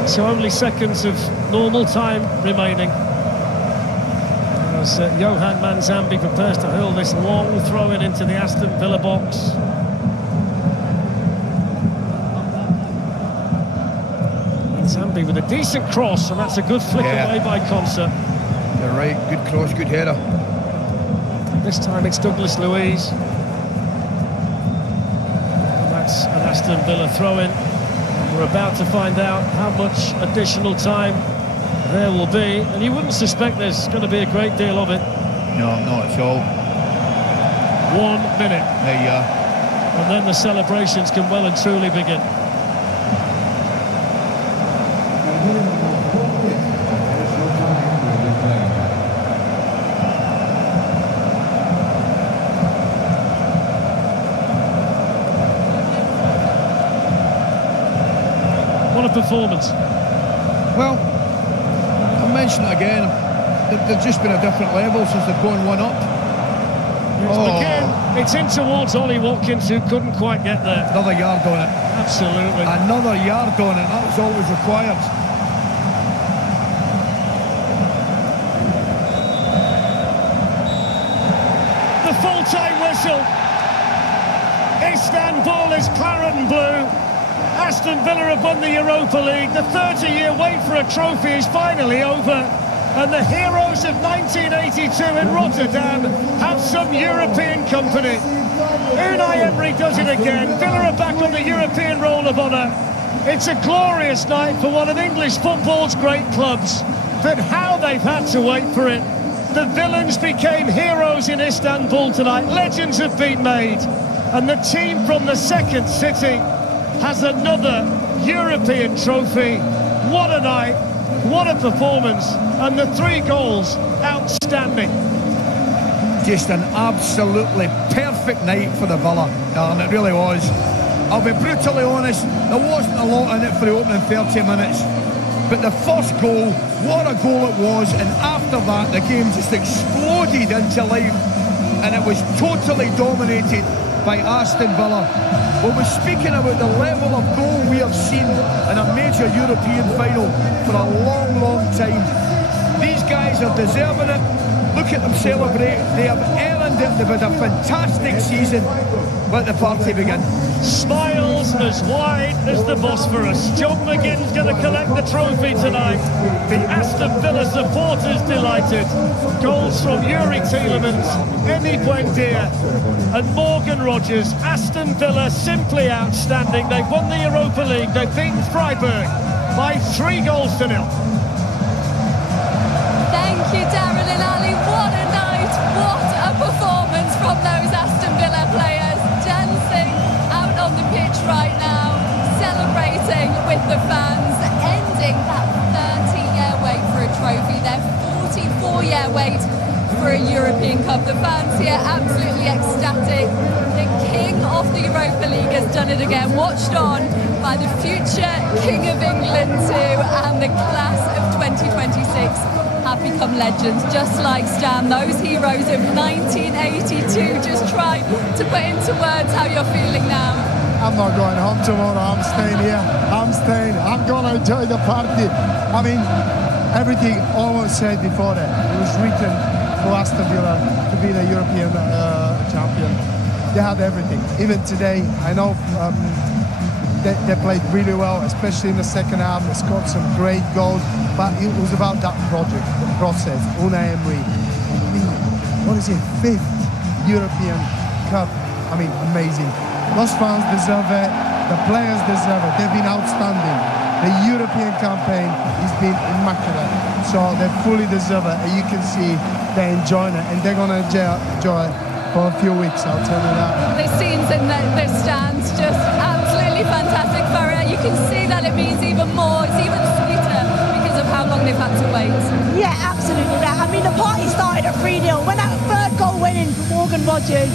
So only seconds of normal time remaining. As Johan Manzambi prepares to hurl this long throw-in into the Aston Villa box. Manzambi with a decent cross, and that's a good flick away by Concert. You're right, good cross, good header. This time it's Douglas Luiz. And that's an Aston Villa throw-in. We're about to find out how much additional time there will be, and you wouldn't suspect there's going to be a great deal of it. No, not at all. 1 minute. There you are. And then the celebrations can well and truly begin. Performance. Well, I'll mention it again. They've just been a different level since they've gone 1 up. Again, it's in towards Ollie Watkins, who couldn't quite get there. Another yard on it. Absolutely. Another yard on it. That was always required. The full-time whistle. Istanbul is claret and blue. Aston Villa have won the Europa League. The 30-year wait for a trophy is finally over. And the heroes of 1982 in Rotterdam have some European company. Unai Emery does it again. Villa are back on the European Roll of Honour. It's a glorious night for one of English football's great clubs. But how they've had to wait for it. The villains became heroes in Istanbul tonight. Legends have been made. And the team from the second city has another European trophy. What a night, what a performance, and the 3 goals, outstanding. Just an absolutely perfect night for the Villa, and it really was. I'll be brutally honest, there wasn't a lot in it for the opening 30 minutes, but the first goal, what a goal it was, and after that the game just exploded into life, and it was totally dominated by Aston Villa. Well, we're speaking about the level of goal we have seen in a major European final for a long, long time. These guys are deserving it. Look at them celebrate. They have earned it. They've had a fantastic season. Let the party begin. Smiles as wide as the Bosphorus. John McGinn's going to collect the trophy tonight. The Aston Villa supporters delighted. Goals from Yuri Tielemans, Emi Buendia and Morgan Rogers. Aston Villa simply outstanding. They've won the Europa League. They've beaten Freiburg by 3-0. Thank you, Darren and Ali. What a night. What a performance from those Aston Villa players. Dancing out on the pitch right now, celebrating with the fans, ending that 30-year wait for a trophy, their 44-year wait for a European Cup. The fans here absolutely ecstatic. The king of the Europa League has done it again, watched on by the future King of England too, and the class of 2026 have become legends, just like Stan, those heroes of 1982. Just try to put into words how you're feeling now. I'm not going home tomorrow. I'm staying here. I'm staying. I'm going to enjoy the party. I mean, everything almost said before that. It was written for Aston Villa to be the European champion. They had everything. Even today, I know they played really well, especially in the second half. They scored some great goals, but it was about that project, the process. Unai Emery, what is it, 5th European Cup? I mean, amazing. Those fans deserve it. The players deserve it. They've been outstanding. The European campaign has been immaculate. So they fully deserve it. And you can see they're enjoying it, and they're going to enjoy it for a few weeks, I'll tell you that. The scenes in the stands, just absolutely fantastic. Farah, you can see that it means even more. It's even sweeter because of how long they've had to wait. Yeah, absolutely. I mean, the party started at 3-0. When that third goal went in from Morgan Rogers,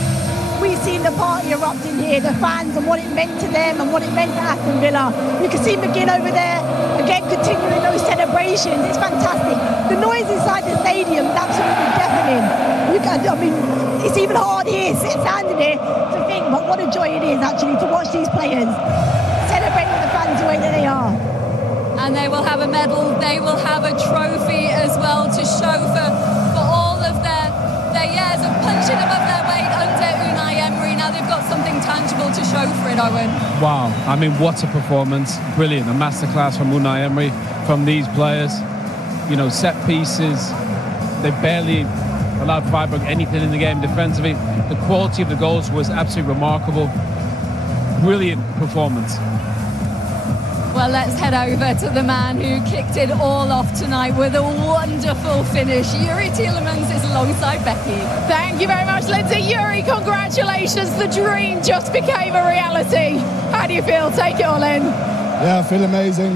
we've seen the party erupting here, the fans and what it meant to them and what it meant to Aston Villa. You can see McGinn over there, again, continuing those celebrations. It's fantastic. The noise inside the stadium is absolutely deafening. I mean, it's even hard here, standing here, to think, but what a joy it is, actually, to watch these players celebrating the fans the way that they are. And they will have a medal, they will have a trophy as well to show for all of their years of punching above their weight under Unai Emery. Now they've got something tangible to show for it, Owen. Wow, I mean, what a performance. Brilliant, a masterclass from Unai Emery, from these players. You know, set pieces, they barely allowed Freiburg anything in the game defensively. The quality of the goals was absolutely remarkable. Brilliant performance. Well, let's head over to the man who kicked it all off tonight with a wonderful finish. Yuri Tielemans is alongside Becky. Thank you very much, Lindsay. Yuri, congratulations. The dream just became a reality. How do you feel? Take it all in. Yeah, I feel amazing.